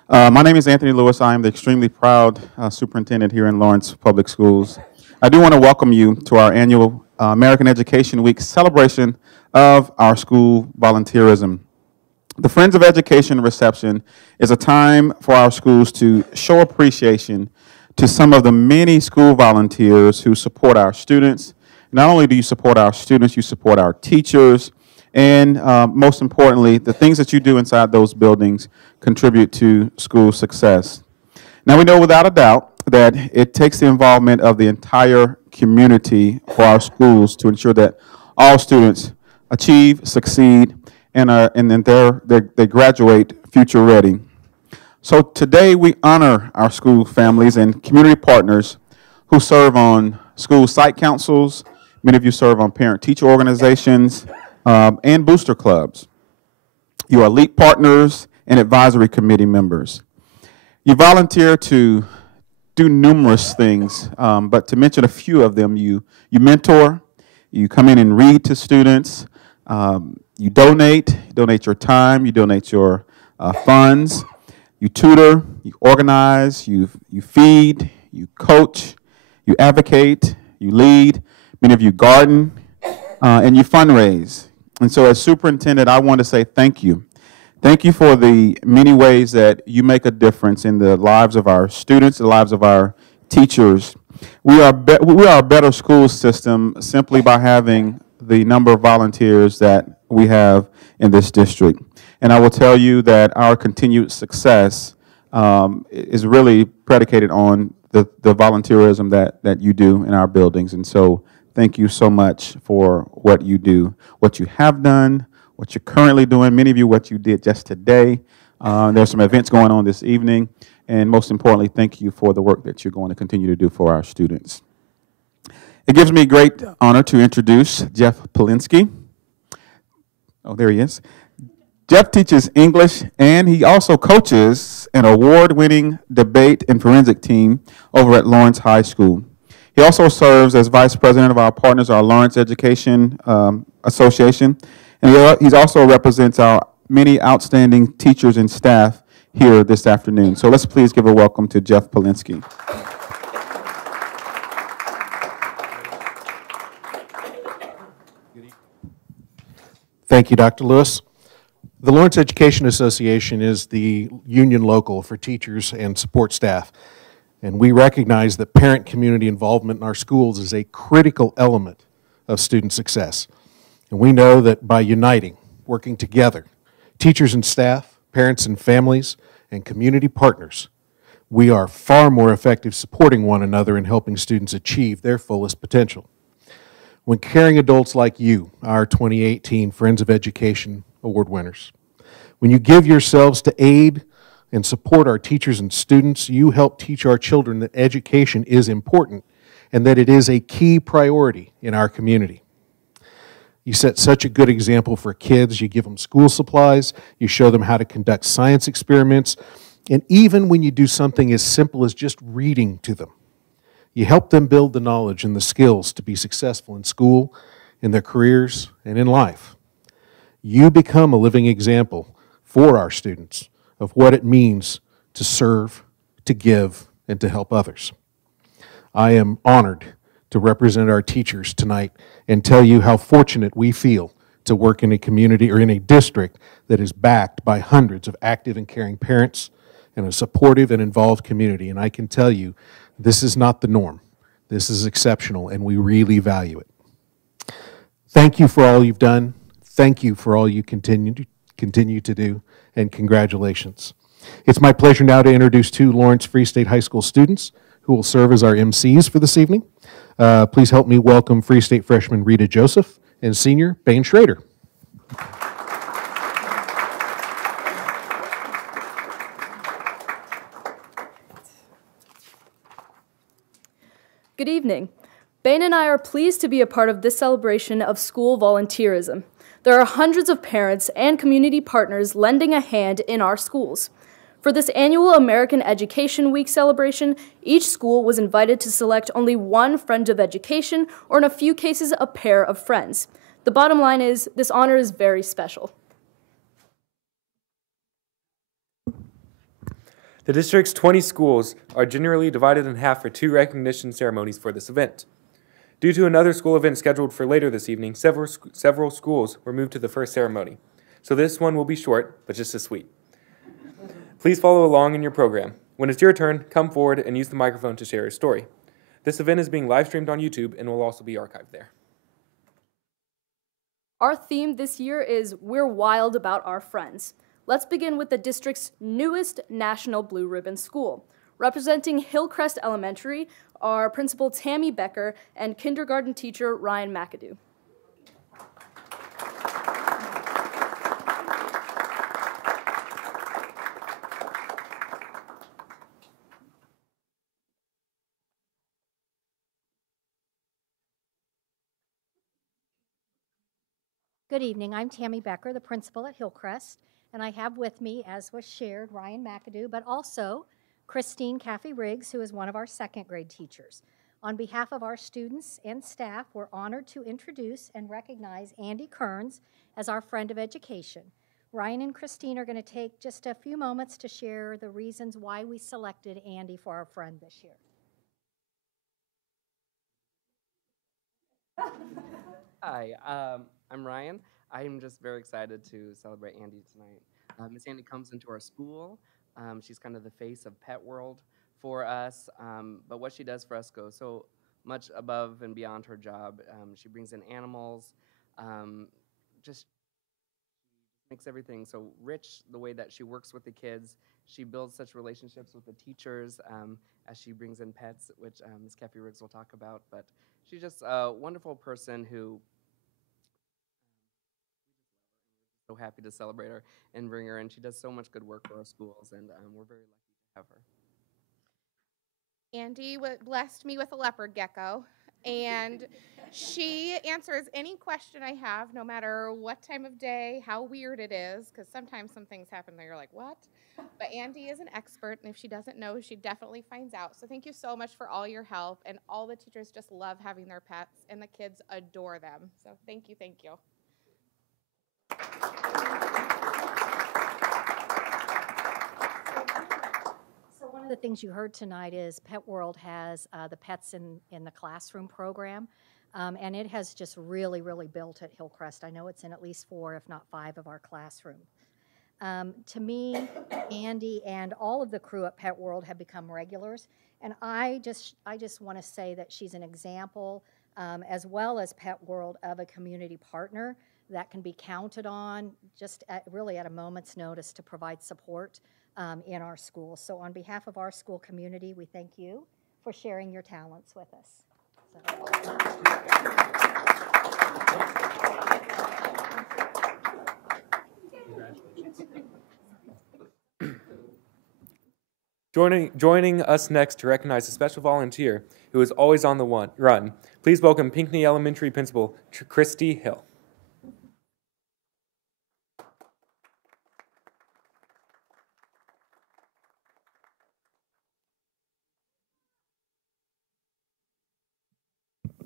My name is Anthony Lewis. I am the extremely proud superintendent here in Lawrence Public Schools. I do want to welcome you to our annual American Education Week celebration of our school volunteerism. The Friends of Education reception is a time for our schools to show appreciation to some of the many school volunteers who support our students. Not only do you support our students, you support our teachers, and most importantly, the things that you do inside those buildings contribute to school success. Now, we know without a doubt that it takes the involvement of the entire community for our schools to ensure that all students achieve, succeed, and then they graduate future ready. So today we honor our school families and community partners who serve on school site councils. Many of you serve on parent-teacher organizations and booster clubs. You are LEAP partners and advisory committee members. You volunteer to do numerous things, but to mention a few of them, you mentor, you come in and read to students, you donate your time, you donate your funds, you tutor, you organize, you feed, you coach, you advocate, you lead, many of you garden, and you fundraise. And so as superintendent, I want to say thank you. Thank you for the many ways that you make a difference in the lives of our students, the lives of our teachers. We are a better school system simply by having the number of volunteers that we have in this district. And I will tell you that our continued success is really predicated on the volunteerism that you do in our buildings. And so thank you so much for what you do, what you have done, what you're currently doing, many of you what you did just today. There's some events going on this evening. And most importantly, thank you for the work that you're going to continue to do for our students. It gives me great honor to introduce Jeff Polinsky. Oh, there he is. Jeff teaches English, and he also coaches an award-winning debate and forensic team over at Lawrence High School. He also serves as vice president of our partners, our Lawrence Education Association, and he also represents our many outstanding teachers and staff here this afternoon. So let's please give a welcome to Jeff Polinsky. Thank you, Dr. Lewis. The Lawrence Education Association is the union local for teachers and support staff, and we recognize that parent community involvement in our schools is a critical element of student success. And we know that by uniting, working together, teachers and staff, parents and families, and community partners, we are far more effective supporting one another in helping students achieve their fullest potential. When caring adults like you, our 2018 Friends of Education Award winners, when you give yourselves to aid and support our teachers and students, you help teach our children that education is important and that it is a key priority in our community. You set such a good example for kids. You give them school supplies, you show them how to conduct science experiments, and even when you do something as simple as just reading to them, you help them build the knowledge and the skills to be successful in school, in their careers, and in life. You become a living example for our students of what it means to serve, to give, and to help others. I am honored to represent our teachers tonight and tell you how fortunate we feel to work in a community or in a district that is backed by hundreds of active and caring parents and a supportive and involved community. And I can tell you, this is not the norm. This is exceptional, and we really value it. Thank you for all you've done. thank you for all you continue to do, and congratulations. It's my pleasure now to introduce two Lawrence Free State High School students who will serve as our MCs for this evening. Please help me welcome Free State freshman Rita Joseph and senior Bane Schrader. Good evening. Bane and I are pleased to be a part of this celebration of school volunteerism. There are hundreds of parents and community partners lending a hand in our schools. For this annual American Education Week celebration, each school was invited to select only one friend of education, or in a few cases, a pair of friends. The bottom line is, this honor is very special. The district's 20 schools are generally divided in half for 2 recognition ceremonies for this event. Due to another school event scheduled for later this evening, several schools were moved to the first ceremony. So this one will be short, but just as sweet. Please follow along in your program. When it's your turn, come forward and use the microphone to share your story. This event is being live streamed on YouTube and will also be archived there. Our theme this year is We're Wild About Our Friends. Let's begin with the district's newest National Blue Ribbon School. Representing Hillcrest Elementary are Principal Tammy Becker and kindergarten teacher Ryan McAdoo. Good evening. I'm Tammy Becker, the principal at Hillcrest, and I have with me, as was shared, Ryan McAdoo, but also Christine Caffey Riggs, who is one of our second grade teachers. On behalf of our students and staff, we're honored to introduce and recognize Andy Kearns as our friend of education. Ryan and Christine are going to take just a few moments to share the reasons why we selected Andy for our friend this year. Hi, I'm Ryan. I'm just very excited to celebrate Andy tonight. Miss Andy comes into our school. She's kind of the face of Pet World for us, but what she does for us goes so much above and beyond her job. She brings in animals, just makes everything so rich the way that she works with the kids. She builds such relationships with the teachers as she brings in pets, which Ms. Caffey Riggs will talk about, but she's just a wonderful person who so happy to celebrate her and bring her in. She does so much good work for our schools, and we're very lucky to have her. Andy blessed me with a leopard gecko, and she answers any question I have, no matter what time of day, how weird it is, because sometimes some things happen that you're like, what? But Andy is an expert, and if she doesn't know, she definitely finds out. So thank you so much for all your help, and all the teachers just love having their pets, and the kids adore them. So thank you, thank you. So one of the things you heard tonight is Pet World has the Pets in the Classroom program, and it has just really, really built at Hillcrest. I know it's in at least 4, if not 5, of our classrooms. To me, Andy and all of the crew at Pet World have become regulars, and I just want to say that she's an example, as well as Pet World, of a community partner that can be counted on just really at a moment's notice to provide support in our schools. So on behalf of our school community, we thank you for sharing your talents with us. Joining us next to recognize a special volunteer who is always on the run, please welcome Pinckney Elementary Principal Christy Hill.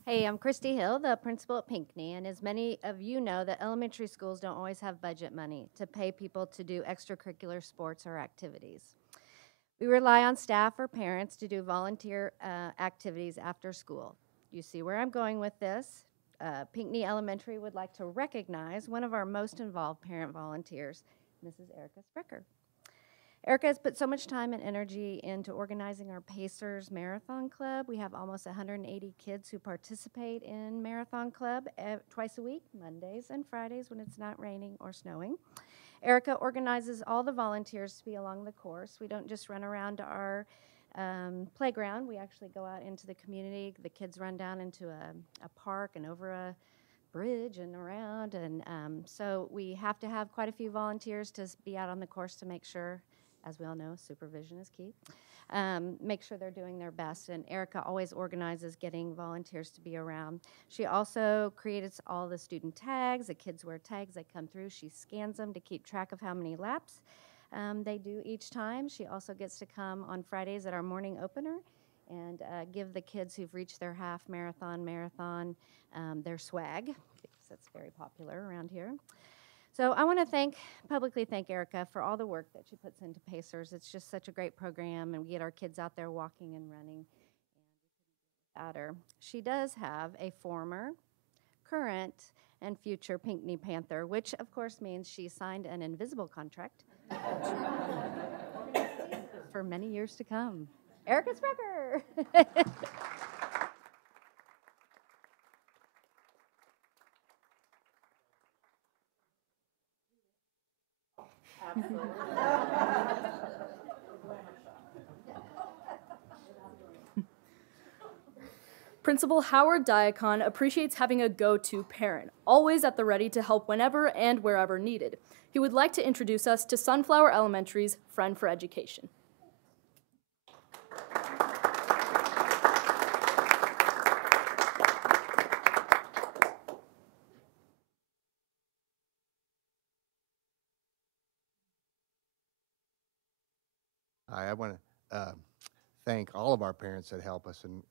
Hey, I'm Christy Hill, the principal at Pinckney, and as many of you know, that elementary schools don't always have budget money to pay people to do extracurricular sports or activities. We rely on staff or parents to do volunteer activities after school. You see where I'm going with this? Pinckney Elementary would like to recognize one of our most involved parent volunteers, Mrs. Erica Sprecher. Erica has put so much time and energy into organizing our Pacers Marathon Club. We have almost 180 kids who participate in Marathon Club twice a week, Mondays and Fridays when it's not raining or snowing. Erica organizes all the volunteers to be along the course. We don't just run around our playground. We actually go out into the community. The kids run down into a park and over a bridge and around. And so we have to have quite a few volunteers to be out on the course to make sure, as we all know, supervision is key. Make sure they're doing their best. And Erica always organizes getting volunteers to be around. She also creates all the student tags. The kids wear tags that come through. She scans them to keep track of how many laps they do each time. She also gets to come on Fridays at our morning opener and give the kids who've reached their half marathon their swag, because that's very popular around here. So I want to publicly thank Erica for all the work that she puts into Pacers. It's just such a great program, and we get our kids out there walking and running. And without her, she does have a former, current, and future Pinckney Panther, which of course means she signed an invisible contract for many years to come. Erica Sprecher. Principal Howard Diacon appreciates having a go-to parent, always at the ready to help whenever and wherever needed. He would like to introduce us to Sunflower Elementary's Friend for Education. Hi, I want to thank all of our parents that help us, and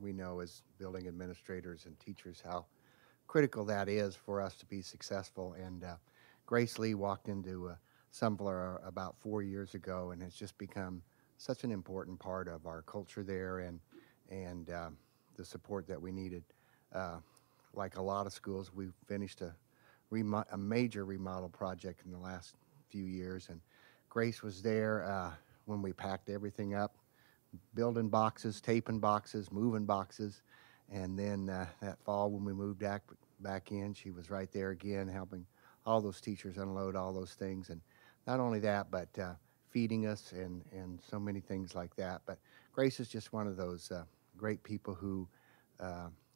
we know as building administrators and teachers how critical that is for us to be successful. And Grace Lee walked into Sunflower about 4 years ago, and it's just become such an important part of our culture there and the support that we needed. Like a lot of schools, we finished a major remodel project in the last few years, and Grace was there when we packed everything up, building boxes, taping boxes, moving boxes, and then that fall when we moved back in, she was right there again helping all those teachers unload all those things. And not only that, but feeding us and so many things like that. But Grace is just one of those great people who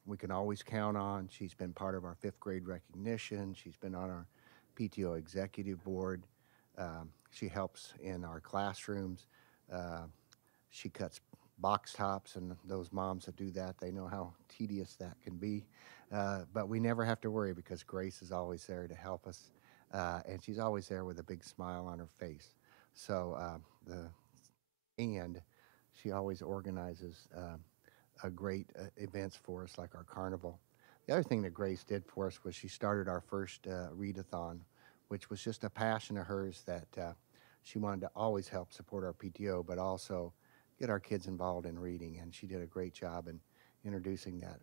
we can always count on. She's been part of our 5th grade recognition. She's been on our PTO executive board. She helps in our classrooms. She cuts box tops, and those moms that do that, they know how tedious that can be. But we never have to worry because Grace is always there to help us, and she's always there with a big smile on her face. So, and she always organizes great events for us, like our carnival. The other thing that Grace did for us was she started our first readathon, which was just a passion of hers that she wanted to always help support our PTO, but also get our kids involved in reading. And she did a great job in introducing that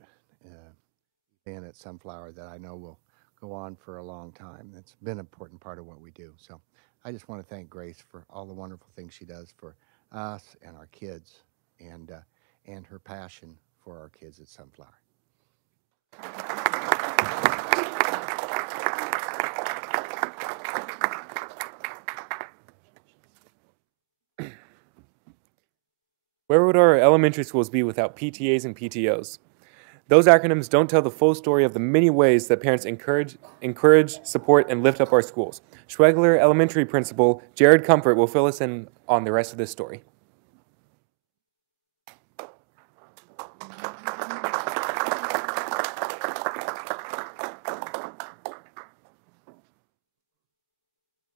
event at Sunflower that I know will go on for a long time. It's been an important part of what we do. So I just want to thank Grace for all the wonderful things she does for us and our kids, and her passion for our kids at Sunflower. Where would our elementary schools be without PTAs and PTOs? Those acronyms don't tell the full story of the many ways that parents encourage, support, and lift up our schools. Schwegler Elementary Principal Jared Comfort will fill us in on the rest of this story.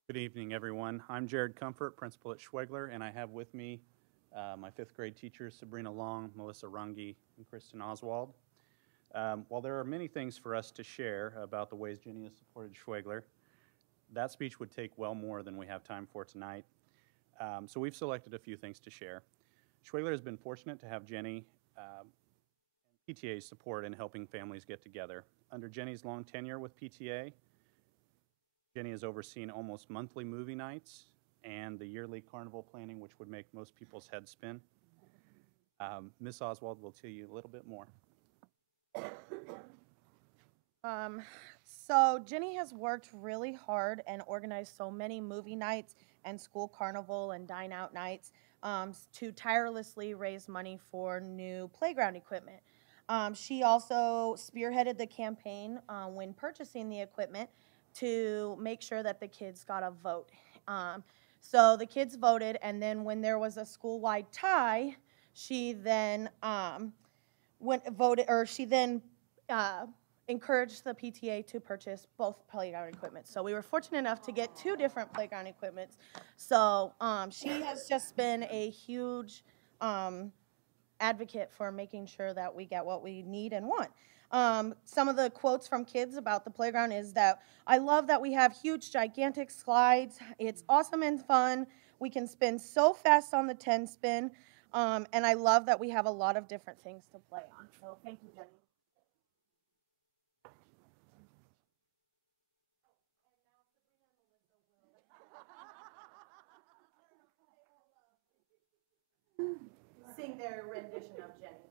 Good evening, everyone. I'm Jared Comfort, principal at Schwegler, and I have with me my 5th grade teachers, Sabrina Long, Melissa Runge, and Kristen Oswald. While there are many things for us to share about the ways Jenny has supported Schwegler, that speech would take well more than we have time for tonight. So we've selected a few things to share. Schwegler has been fortunate to have Jenny and PTA's support in helping families get together. Under Jenny's long tenure with PTA, Jenny has overseen almost monthly movie nights, and the yearly carnival planning, which would make most people's heads spin. Ms. Oswald will tell you a little bit more. So Jenny has worked really hard and organized so many movie nights and school carnival and dine out nights to tirelessly raise money for new playground equipment. She also spearheaded the campaign when purchasing the equipment to make sure that the kids got a vote. So the kids voted, and then when there was a school-wide tie, she then encouraged the PTA to purchase both playground equipment. So we were fortunate enough to get 2 different playground equipments. So she has just been a huge advocate for making sure that we get what we need and want. Some of the quotes from kids about the playground is that, "I love that we have huge, gigantic slides. It's awesome and fun. We can spin so fast on the 10 spin. And I love that we have a lot of different things to play on." So thank you, Jenny. Sing their rendition of Jenny.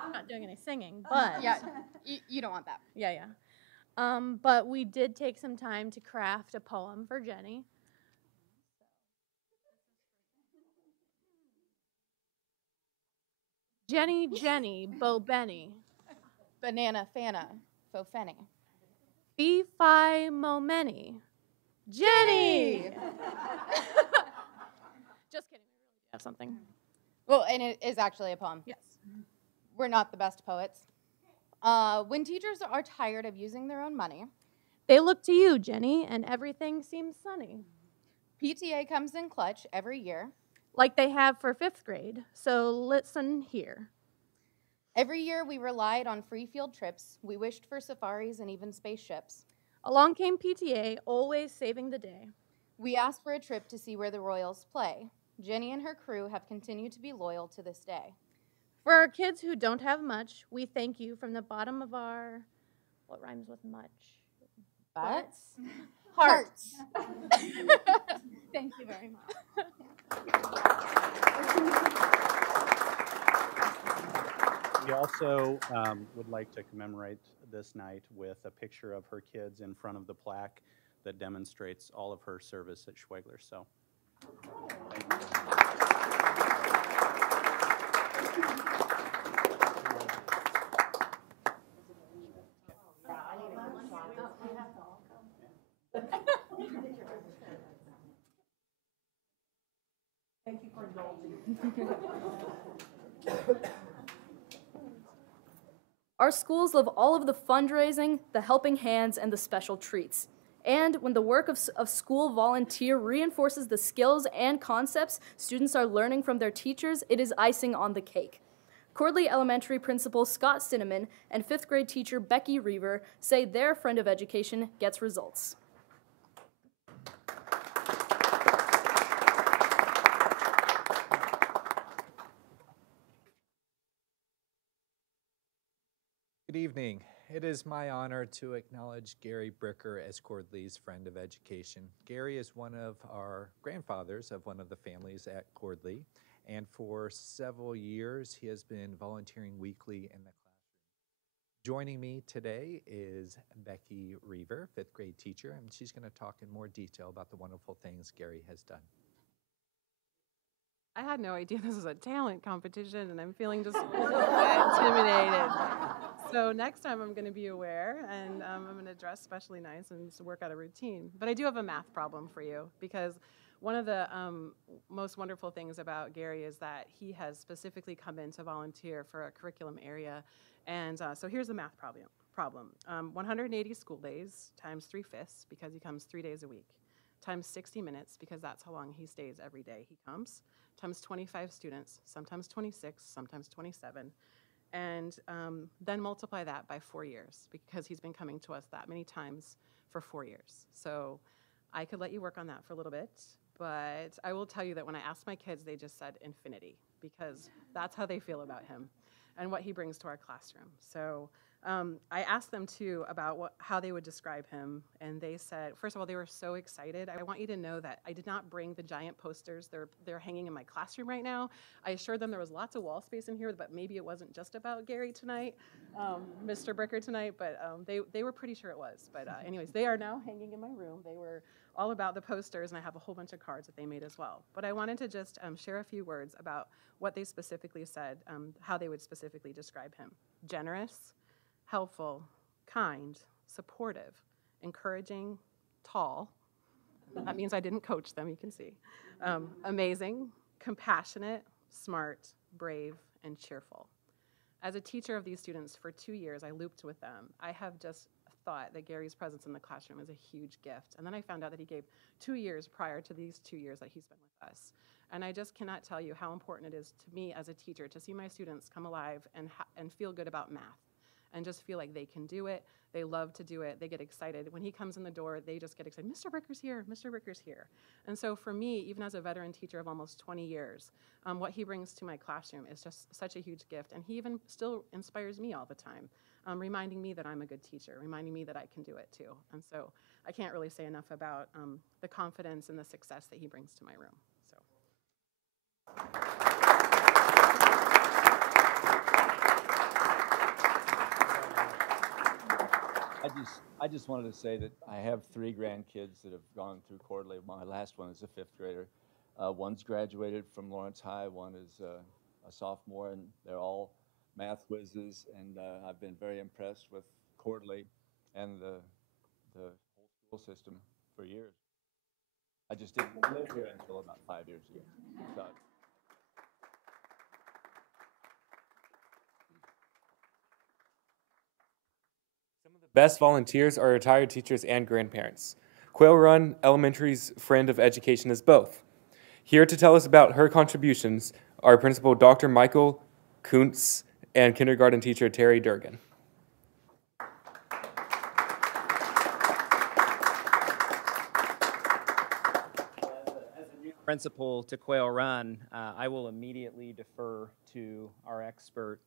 I'm not doing any singing, but Yeah, you don't want that. yeah. But we did take some time to craft a poem for Jenny. Jenny, Jenny, Bo Benny. Banana, Fana, Fofenny. Fee, fi, mo, many. Jenny! Just kidding, we really do have something. Well, and it is actually a poem. Yes. We're not the best poets. When teachers are tired of using their own money, They look to you, Jenny, and everything seems sunny. PTA comes in clutch every year. Like they have for 5th grade, so listen here. Every year we relied on free field trips. We wished for safaris and even spaceships. Along came PTA, always saving the day. We asked for a trip to see where the Royals play. Jenny and her crew have continued to be loyal to this day. For our kids who don't have much, we thank you from the bottom of our, what rhymes with much? Butts? Hearts. Thank you very much. We also would like to commemorate this night with a picture of her kids in front of the plaque that demonstrates all of her service at Schwegler. So, thank you. Thank you for indulging. Our schools love all of the fundraising, the helping hands, and the special treats. And when the work of school volunteer reinforces the skills and concepts students are learning from their teachers, it is icing on the cake. Cordley Elementary Principal Scott Cinnamon and 5th grade teacher Becky Reaver say their friend of education gets results. Good evening. It is my honor to acknowledge Gary Bricker as Cordley's friend of education. Gary is one of our grandfathers of one of the families at Cordley, and for several years he has been volunteering weekly in the classroom. Joining me today is Becky Reaver, 5th grade teacher, and she's going to talk in more detail about the wonderful things Gary has done. I had no idea this was a talent competition, and I'm feeling just a little bit intimidated. So next time I'm going to be aware, and I'm going to dress especially nice and just work out a routine. But I do have a math problem for you, because one of the most wonderful things about Gary is that he has specifically come in to volunteer for a curriculum area. And so here's the math problem. 180 school days times 3/5, because he comes 3 days a week, times 60 minutes, because that's how long he stays every day he comes, times 25 students, sometimes 26, sometimes 27, and then multiply that by 4 years, because he's been coming to us that many times for 4 years. So I could let you work on that for a little bit, but I will tell you that when I asked my kids, they just said infinity, because that's how they feel about him and what he brings to our classroom. So I asked them too about how they would describe him, and they said, first of all, they were so excited. I want you to know that I did not bring the giant posters. They're hanging in my classroom right now. I assured them there was lots of wall space in here, but maybe it wasn't just about Gary tonight, Mr. Bricker tonight, but they were pretty sure it was. But anyways, they are now hanging in my room. They were all about the posters, and I have a whole bunch of cards that they made as well. But I wanted to just share a few words about what they specifically said, how they would specifically describe him. Generous, helpful, kind, supportive, encouraging, tall. That means I didn't coach them, you can see. Amazing, compassionate, smart, brave, and cheerful. As a teacher of these students for 2 years, I looped with them. I have just thought that Gary's presence in the classroom is a huge gift. And then I found out that he gave 2 years prior to these 2 years that he's been with us. And I just cannot tell you how important it is to me as a teacher to see my students come alive and feel good about math, and just feel like they can do it. They love to do it. They get excited. When he comes in the door, they just get excited. Mr. Bricker's here. Mr. Bricker's here. And so for me, even as a veteran teacher of almost 20 years, what he brings to my classroom is just such a huge gift. And he even still inspires me all the time, reminding me that I'm a good teacher, reminding me that I can do it too. And so I can't really say enough about the confidence and the success that he brings to my room. I just wanted to say that I have 3 grandkids that have gone through Cordley. My last one is a 5th grader. One's graduated from Lawrence High. One is a sophomore, and they're all math whizzes. And I've been very impressed with Cordley and the whole school system for years. I just didn't live here until about 5 years ago. So, Best volunteers are retired teachers and grandparents. Quail Run Elementary's friend of education is both. Here to tell us about her contributions are Principal Dr. Michael Kuntz and kindergarten teacher Terry Durgan. Principal to Quail Run, I will immediately defer to our expert.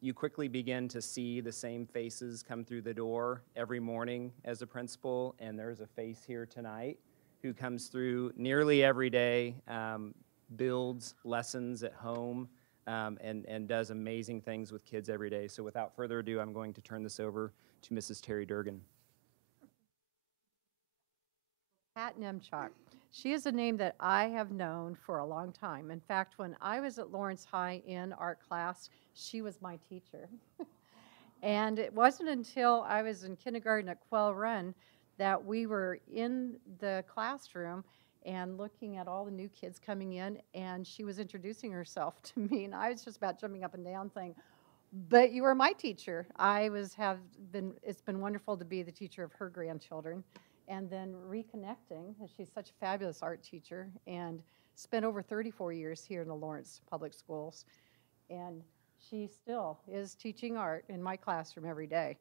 You quickly begin to see the same faces come through the door every morning as a principal, and there's a face here tonight who comes through nearly every day, builds lessons at home, and does amazing things with kids every day. So without further ado, I'm going to turn this over to Mrs. Terry Durgan. Pat Nemchok. She is a name that I have known for a long time. In fact, when I was at Lawrence High in art class, she was my teacher. And it wasn't until I was in kindergarten at Quail Run that we were in the classroom and looking at all the new kids coming in, and she was introducing herself to me, and I was just about jumping up and down saying, "But you were my teacher." It's been wonderful to be the teacher of her grandchildren. And then reconnecting, she's such a fabulous art teacher and spent over 34 years here in the Lawrence Public Schools. And she still is teaching art in my classroom every day.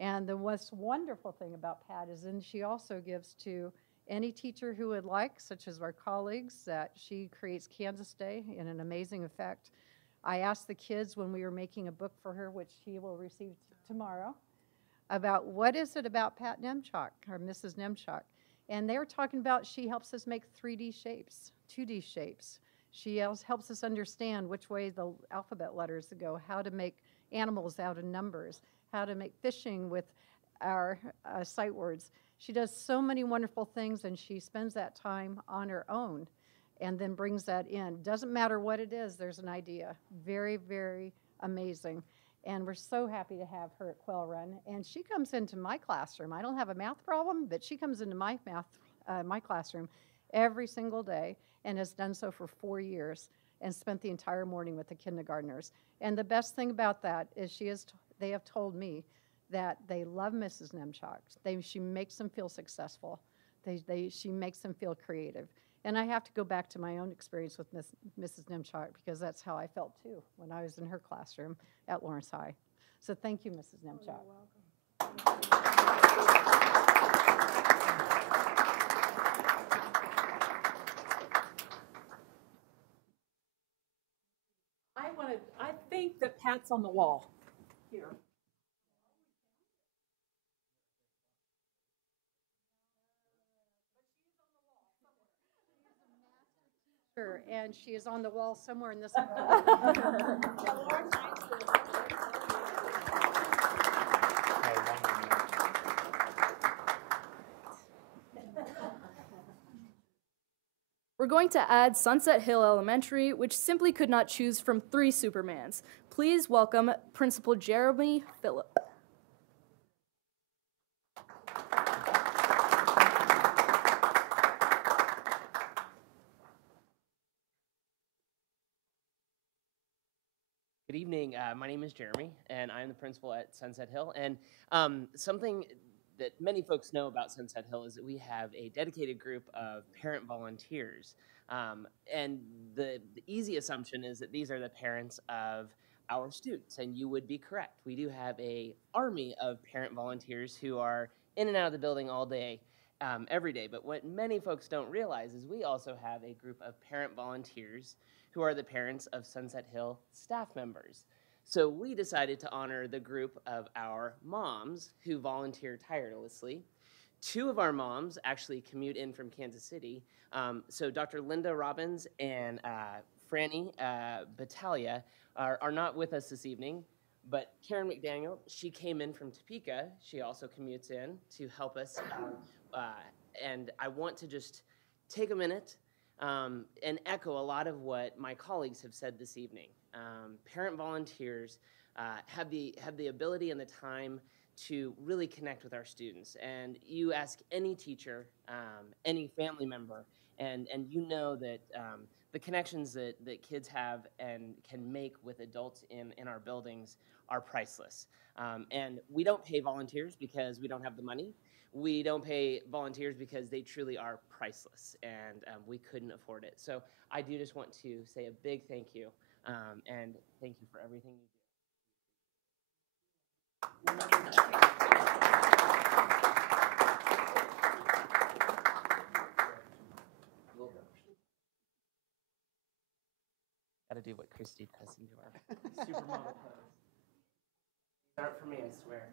And the most wonderful thing about Pat is then she also gives to any teacher who would like, such as our colleagues, that she creates Kansas Day in an amazing effect. I asked the kids when we were making a book for her, which she will receive tomorrow, about what is it about Pat Nemchok, or Mrs. Nemchok. And they were talking about she helps us make 3D shapes, 2D shapes. She helps us understand which way the alphabet letters go, how to make animals out of numbers, how to make fishing with our sight words. She does so many wonderful things, and she spends that time on her own and then brings that in. Doesn't matter what it is, there's an idea. Very, very amazing. And we're so happy to have her at Quail Run. And she comes into my classroom. I don't have a math problem, but she comes into my classroom every single day and has done so for 4 years and spent the entire morning with the kindergartners. And the best thing about that is they have told me that they love Mrs. Nemchok. She makes them feel successful. She makes them feel creative. And I have to go back to my own experience with Mrs. Nemchok, because that's how I felt too when I was in her classroom at Lawrence High. So thank you, Mrs. Nemchok. I think that Pat's on the wall here. And she is on the wall somewhere in this. We're going to add Sunset Hill Elementary, which simply could not choose from 3 Supermans. Please welcome Principal Jeremy Phillip. Good evening. My name is Jeremy, and I'm the principal at Sunset Hill. And something that many folks know about Sunset Hill is that we have a dedicated group of parent volunteers. And the easy assumption is that these are the parents of our students, and you would be correct. We do have an army of parent volunteers who are in and out of the building all day, every day. But what many folks don't realize is we also have a group of parent volunteers who are the parents of Sunset Hill staff members. So we decided to honor the group of our moms who volunteer tirelessly. 2 of our moms actually commute in from Kansas City. So Dr. Linda Robbins and Franny Battaglia are not with us this evening, but Karen McDaniel, she came in from Topeka. She also commutes in to help us. And I want to just take a minute and echo a lot of what my colleagues have said this evening. Parent volunteers have the ability and the time to really connect with our students. And you ask any teacher, any family member, and you know that the connections that kids have and can make with adults in our buildings are priceless. And we don't pay volunteers because we don't have the money. We don't pay volunteers because they truly are priceless, and we couldn't afford it. So I do just want to say a big thank you, and thank you for everything you do. Got to do what Christy does and do our supermodel pose. These aren't for me, I swear.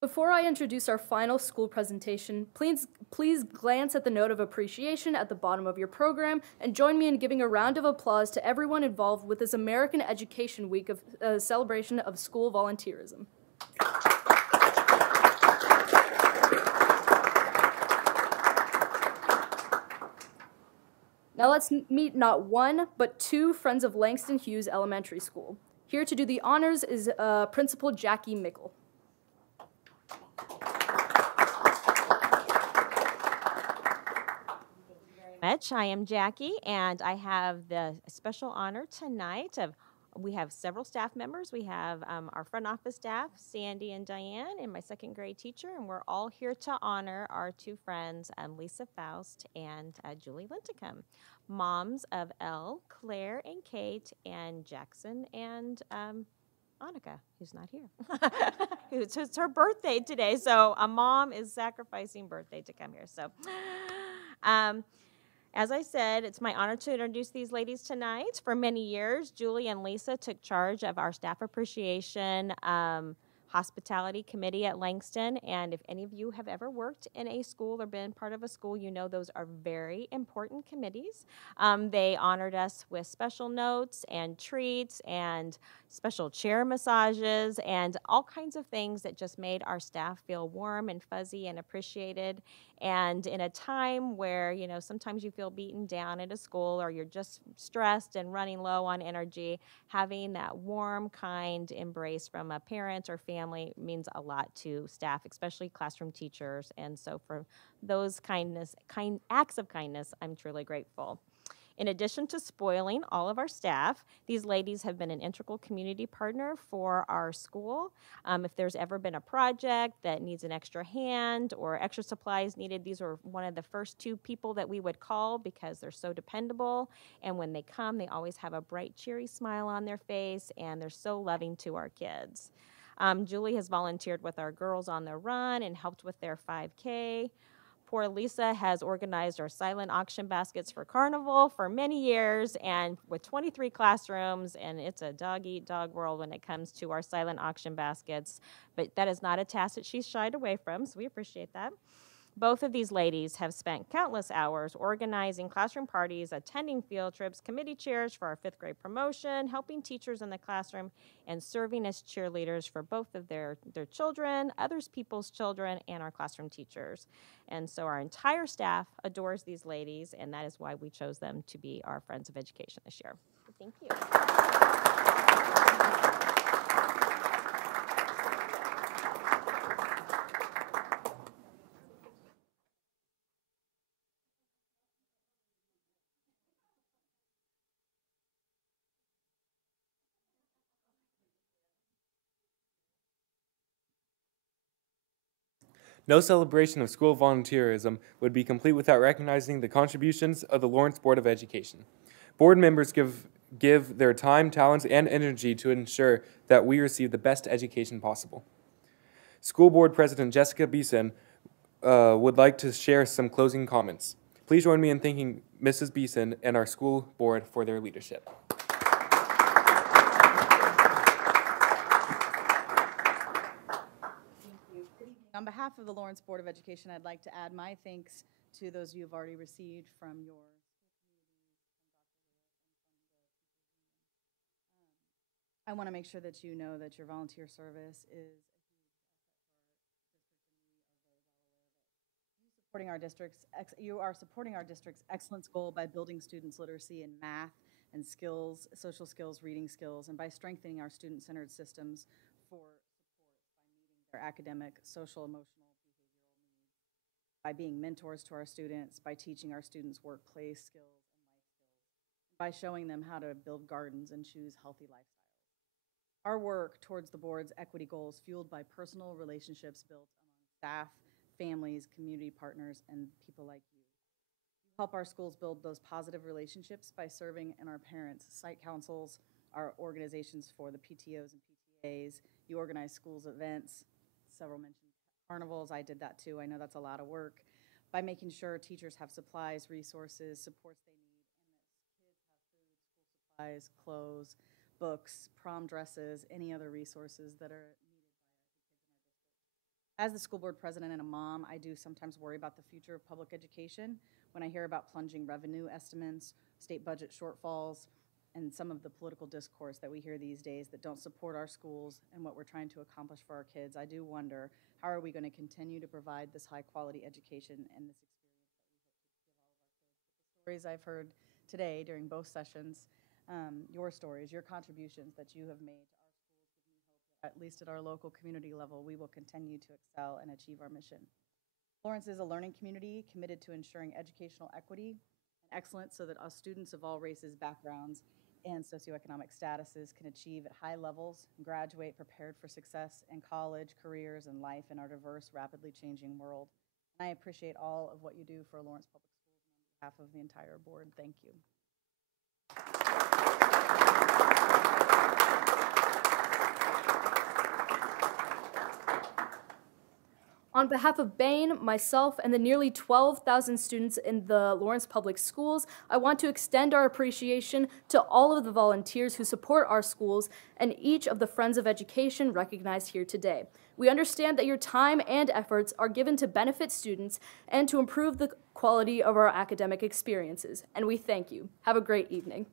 Before I introduce our final school presentation, please glance at the note of appreciation at the bottom of your program and join me in giving a round of applause to everyone involved with this American Education Week of celebration of school volunteerism. Now let's meet not 1, but 2 friends of Langston Hughes Elementary School. Here to do the honors is Principal Jackie Mickle. I am Jackie, and I have the special honor tonight of, we have several staff members. We have our front office staff, Sandy and Diane, and my 2nd grade teacher, and we're all here to honor our 2 friends, Lisa Faust and Julie Linticum, moms of Elle, Claire, and Kate, and Jackson, and Annika, who's not here. It's her birthday today, so a mom is sacrificing birthday to come here. So, as I said, it's my honor to introduce these ladies tonight. For many years, Julie and Lisa took charge of our staff appreciation hospitality committee at Langston. And if any of you have ever worked in a school or been part of a school, you know those are very important committees. They honored us with special notes and treats and special chair massages and all kinds of things that just made our staff feel warm and fuzzy and appreciated. And in a time where, you know, sometimes you feel beaten down at a school or you're just stressed and running low on energy, having that warm, kind embrace from a parent or family means a lot to staff, especially classroom teachers. And so for those acts of kindness, I'm truly grateful. In addition to spoiling all of our staff, these ladies have been an integral community partner for our school. If there's ever been a project that needs an extra hand or extra supplies needed, these are one of the first 2 people that we would call because they're so dependable. And when they come, they always have a bright, cheery smile on their face, and they're so loving to our kids. Julie has volunteered with our Girls on the Run and helped with their 5K. Poor Lisa has organized our silent auction baskets for Carnival for many years, and with 23 classrooms, and it's a dog-eat-dog world when it comes to our silent auction baskets. But that is not a task that she's shied away from, so we appreciate that. Both of these ladies have spent countless hours organizing classroom parties, attending field trips, committee chairs for our 5th grade promotion, helping teachers in the classroom, and serving as cheerleaders for both of their children, others people's children, and our classroom teachers. And so our entire staff adores these ladies, and that is why we chose them to be our Friends of Education this year. Thank you. No celebration of school volunteerism would be complete without recognizing the contributions of the Lawrence Board of Education. Board members give their time, talents, and energy to ensure that we receive the best education possible. School Board President Jessica Beeson would like to share some closing comments. Please join me in thanking Mrs. Beeson and our school board for their leadership. On behalf of the Lawrence Board of Education, I'd like to add my thanks to those you have already received from your I want to make sure that you know that your volunteer service is supporting our district's you are supporting our district's excellence goal by building students' literacy in math and skills, social skills, reading skills, and by strengthening our student-centered systems for their academic, social, emotional, behavioral needs, by being mentors to our students, by teaching our students workplace skills and life skills, by showing them how to build gardens and choose healthy lifestyles. Our work towards the board's equity goals fueled by personal relationships built among staff, families, community partners, and people like you. You help our schools build those positive relationships by serving in our parents' site councils, our organizations for the PTOs and PTAs. You organize schools events. Several mentioned carnivals. I did that too. I know that's a lot of work. By making sure teachers have supplies, resources, supports they need, and that kids have food, school supplies, clothes, books, prom dresses, any other resources that are needed by our kids in our district. As the school board president and a mom, I do sometimes worry about the future of public education when I hear about plunging revenue estimates, state budget shortfalls, and some of the political discourse that we hear these days that don't support our schools and what we're trying to accomplish for our kids. I do wonder, how are we going to continue to provide this high-quality education and this experience that we hope to give all of our kids? The stories I've heard today during both sessions, your stories, your contributions that you have made to our schools give me hope that at least at our local community level, we will continue to excel and achieve our mission. Lawrence is a learning community committed to ensuring educational equity and excellence so that our students of all races, backgrounds, and socioeconomic statuses can achieve at high levels, graduate prepared for success in college, careers, and life in our diverse, rapidly changing world. And I appreciate all of what you do for Lawrence Public Schools and on behalf of the entire board. Thank you. On behalf of Bain, myself, and the nearly 12,000 students in the Lawrence Public Schools, I want to extend our appreciation to all of the volunteers who support our schools and each of the Friends of Education recognized here today. We understand that your time and efforts are given to benefit students and to improve the quality of our academic experiences, and we thank you. Have a great evening.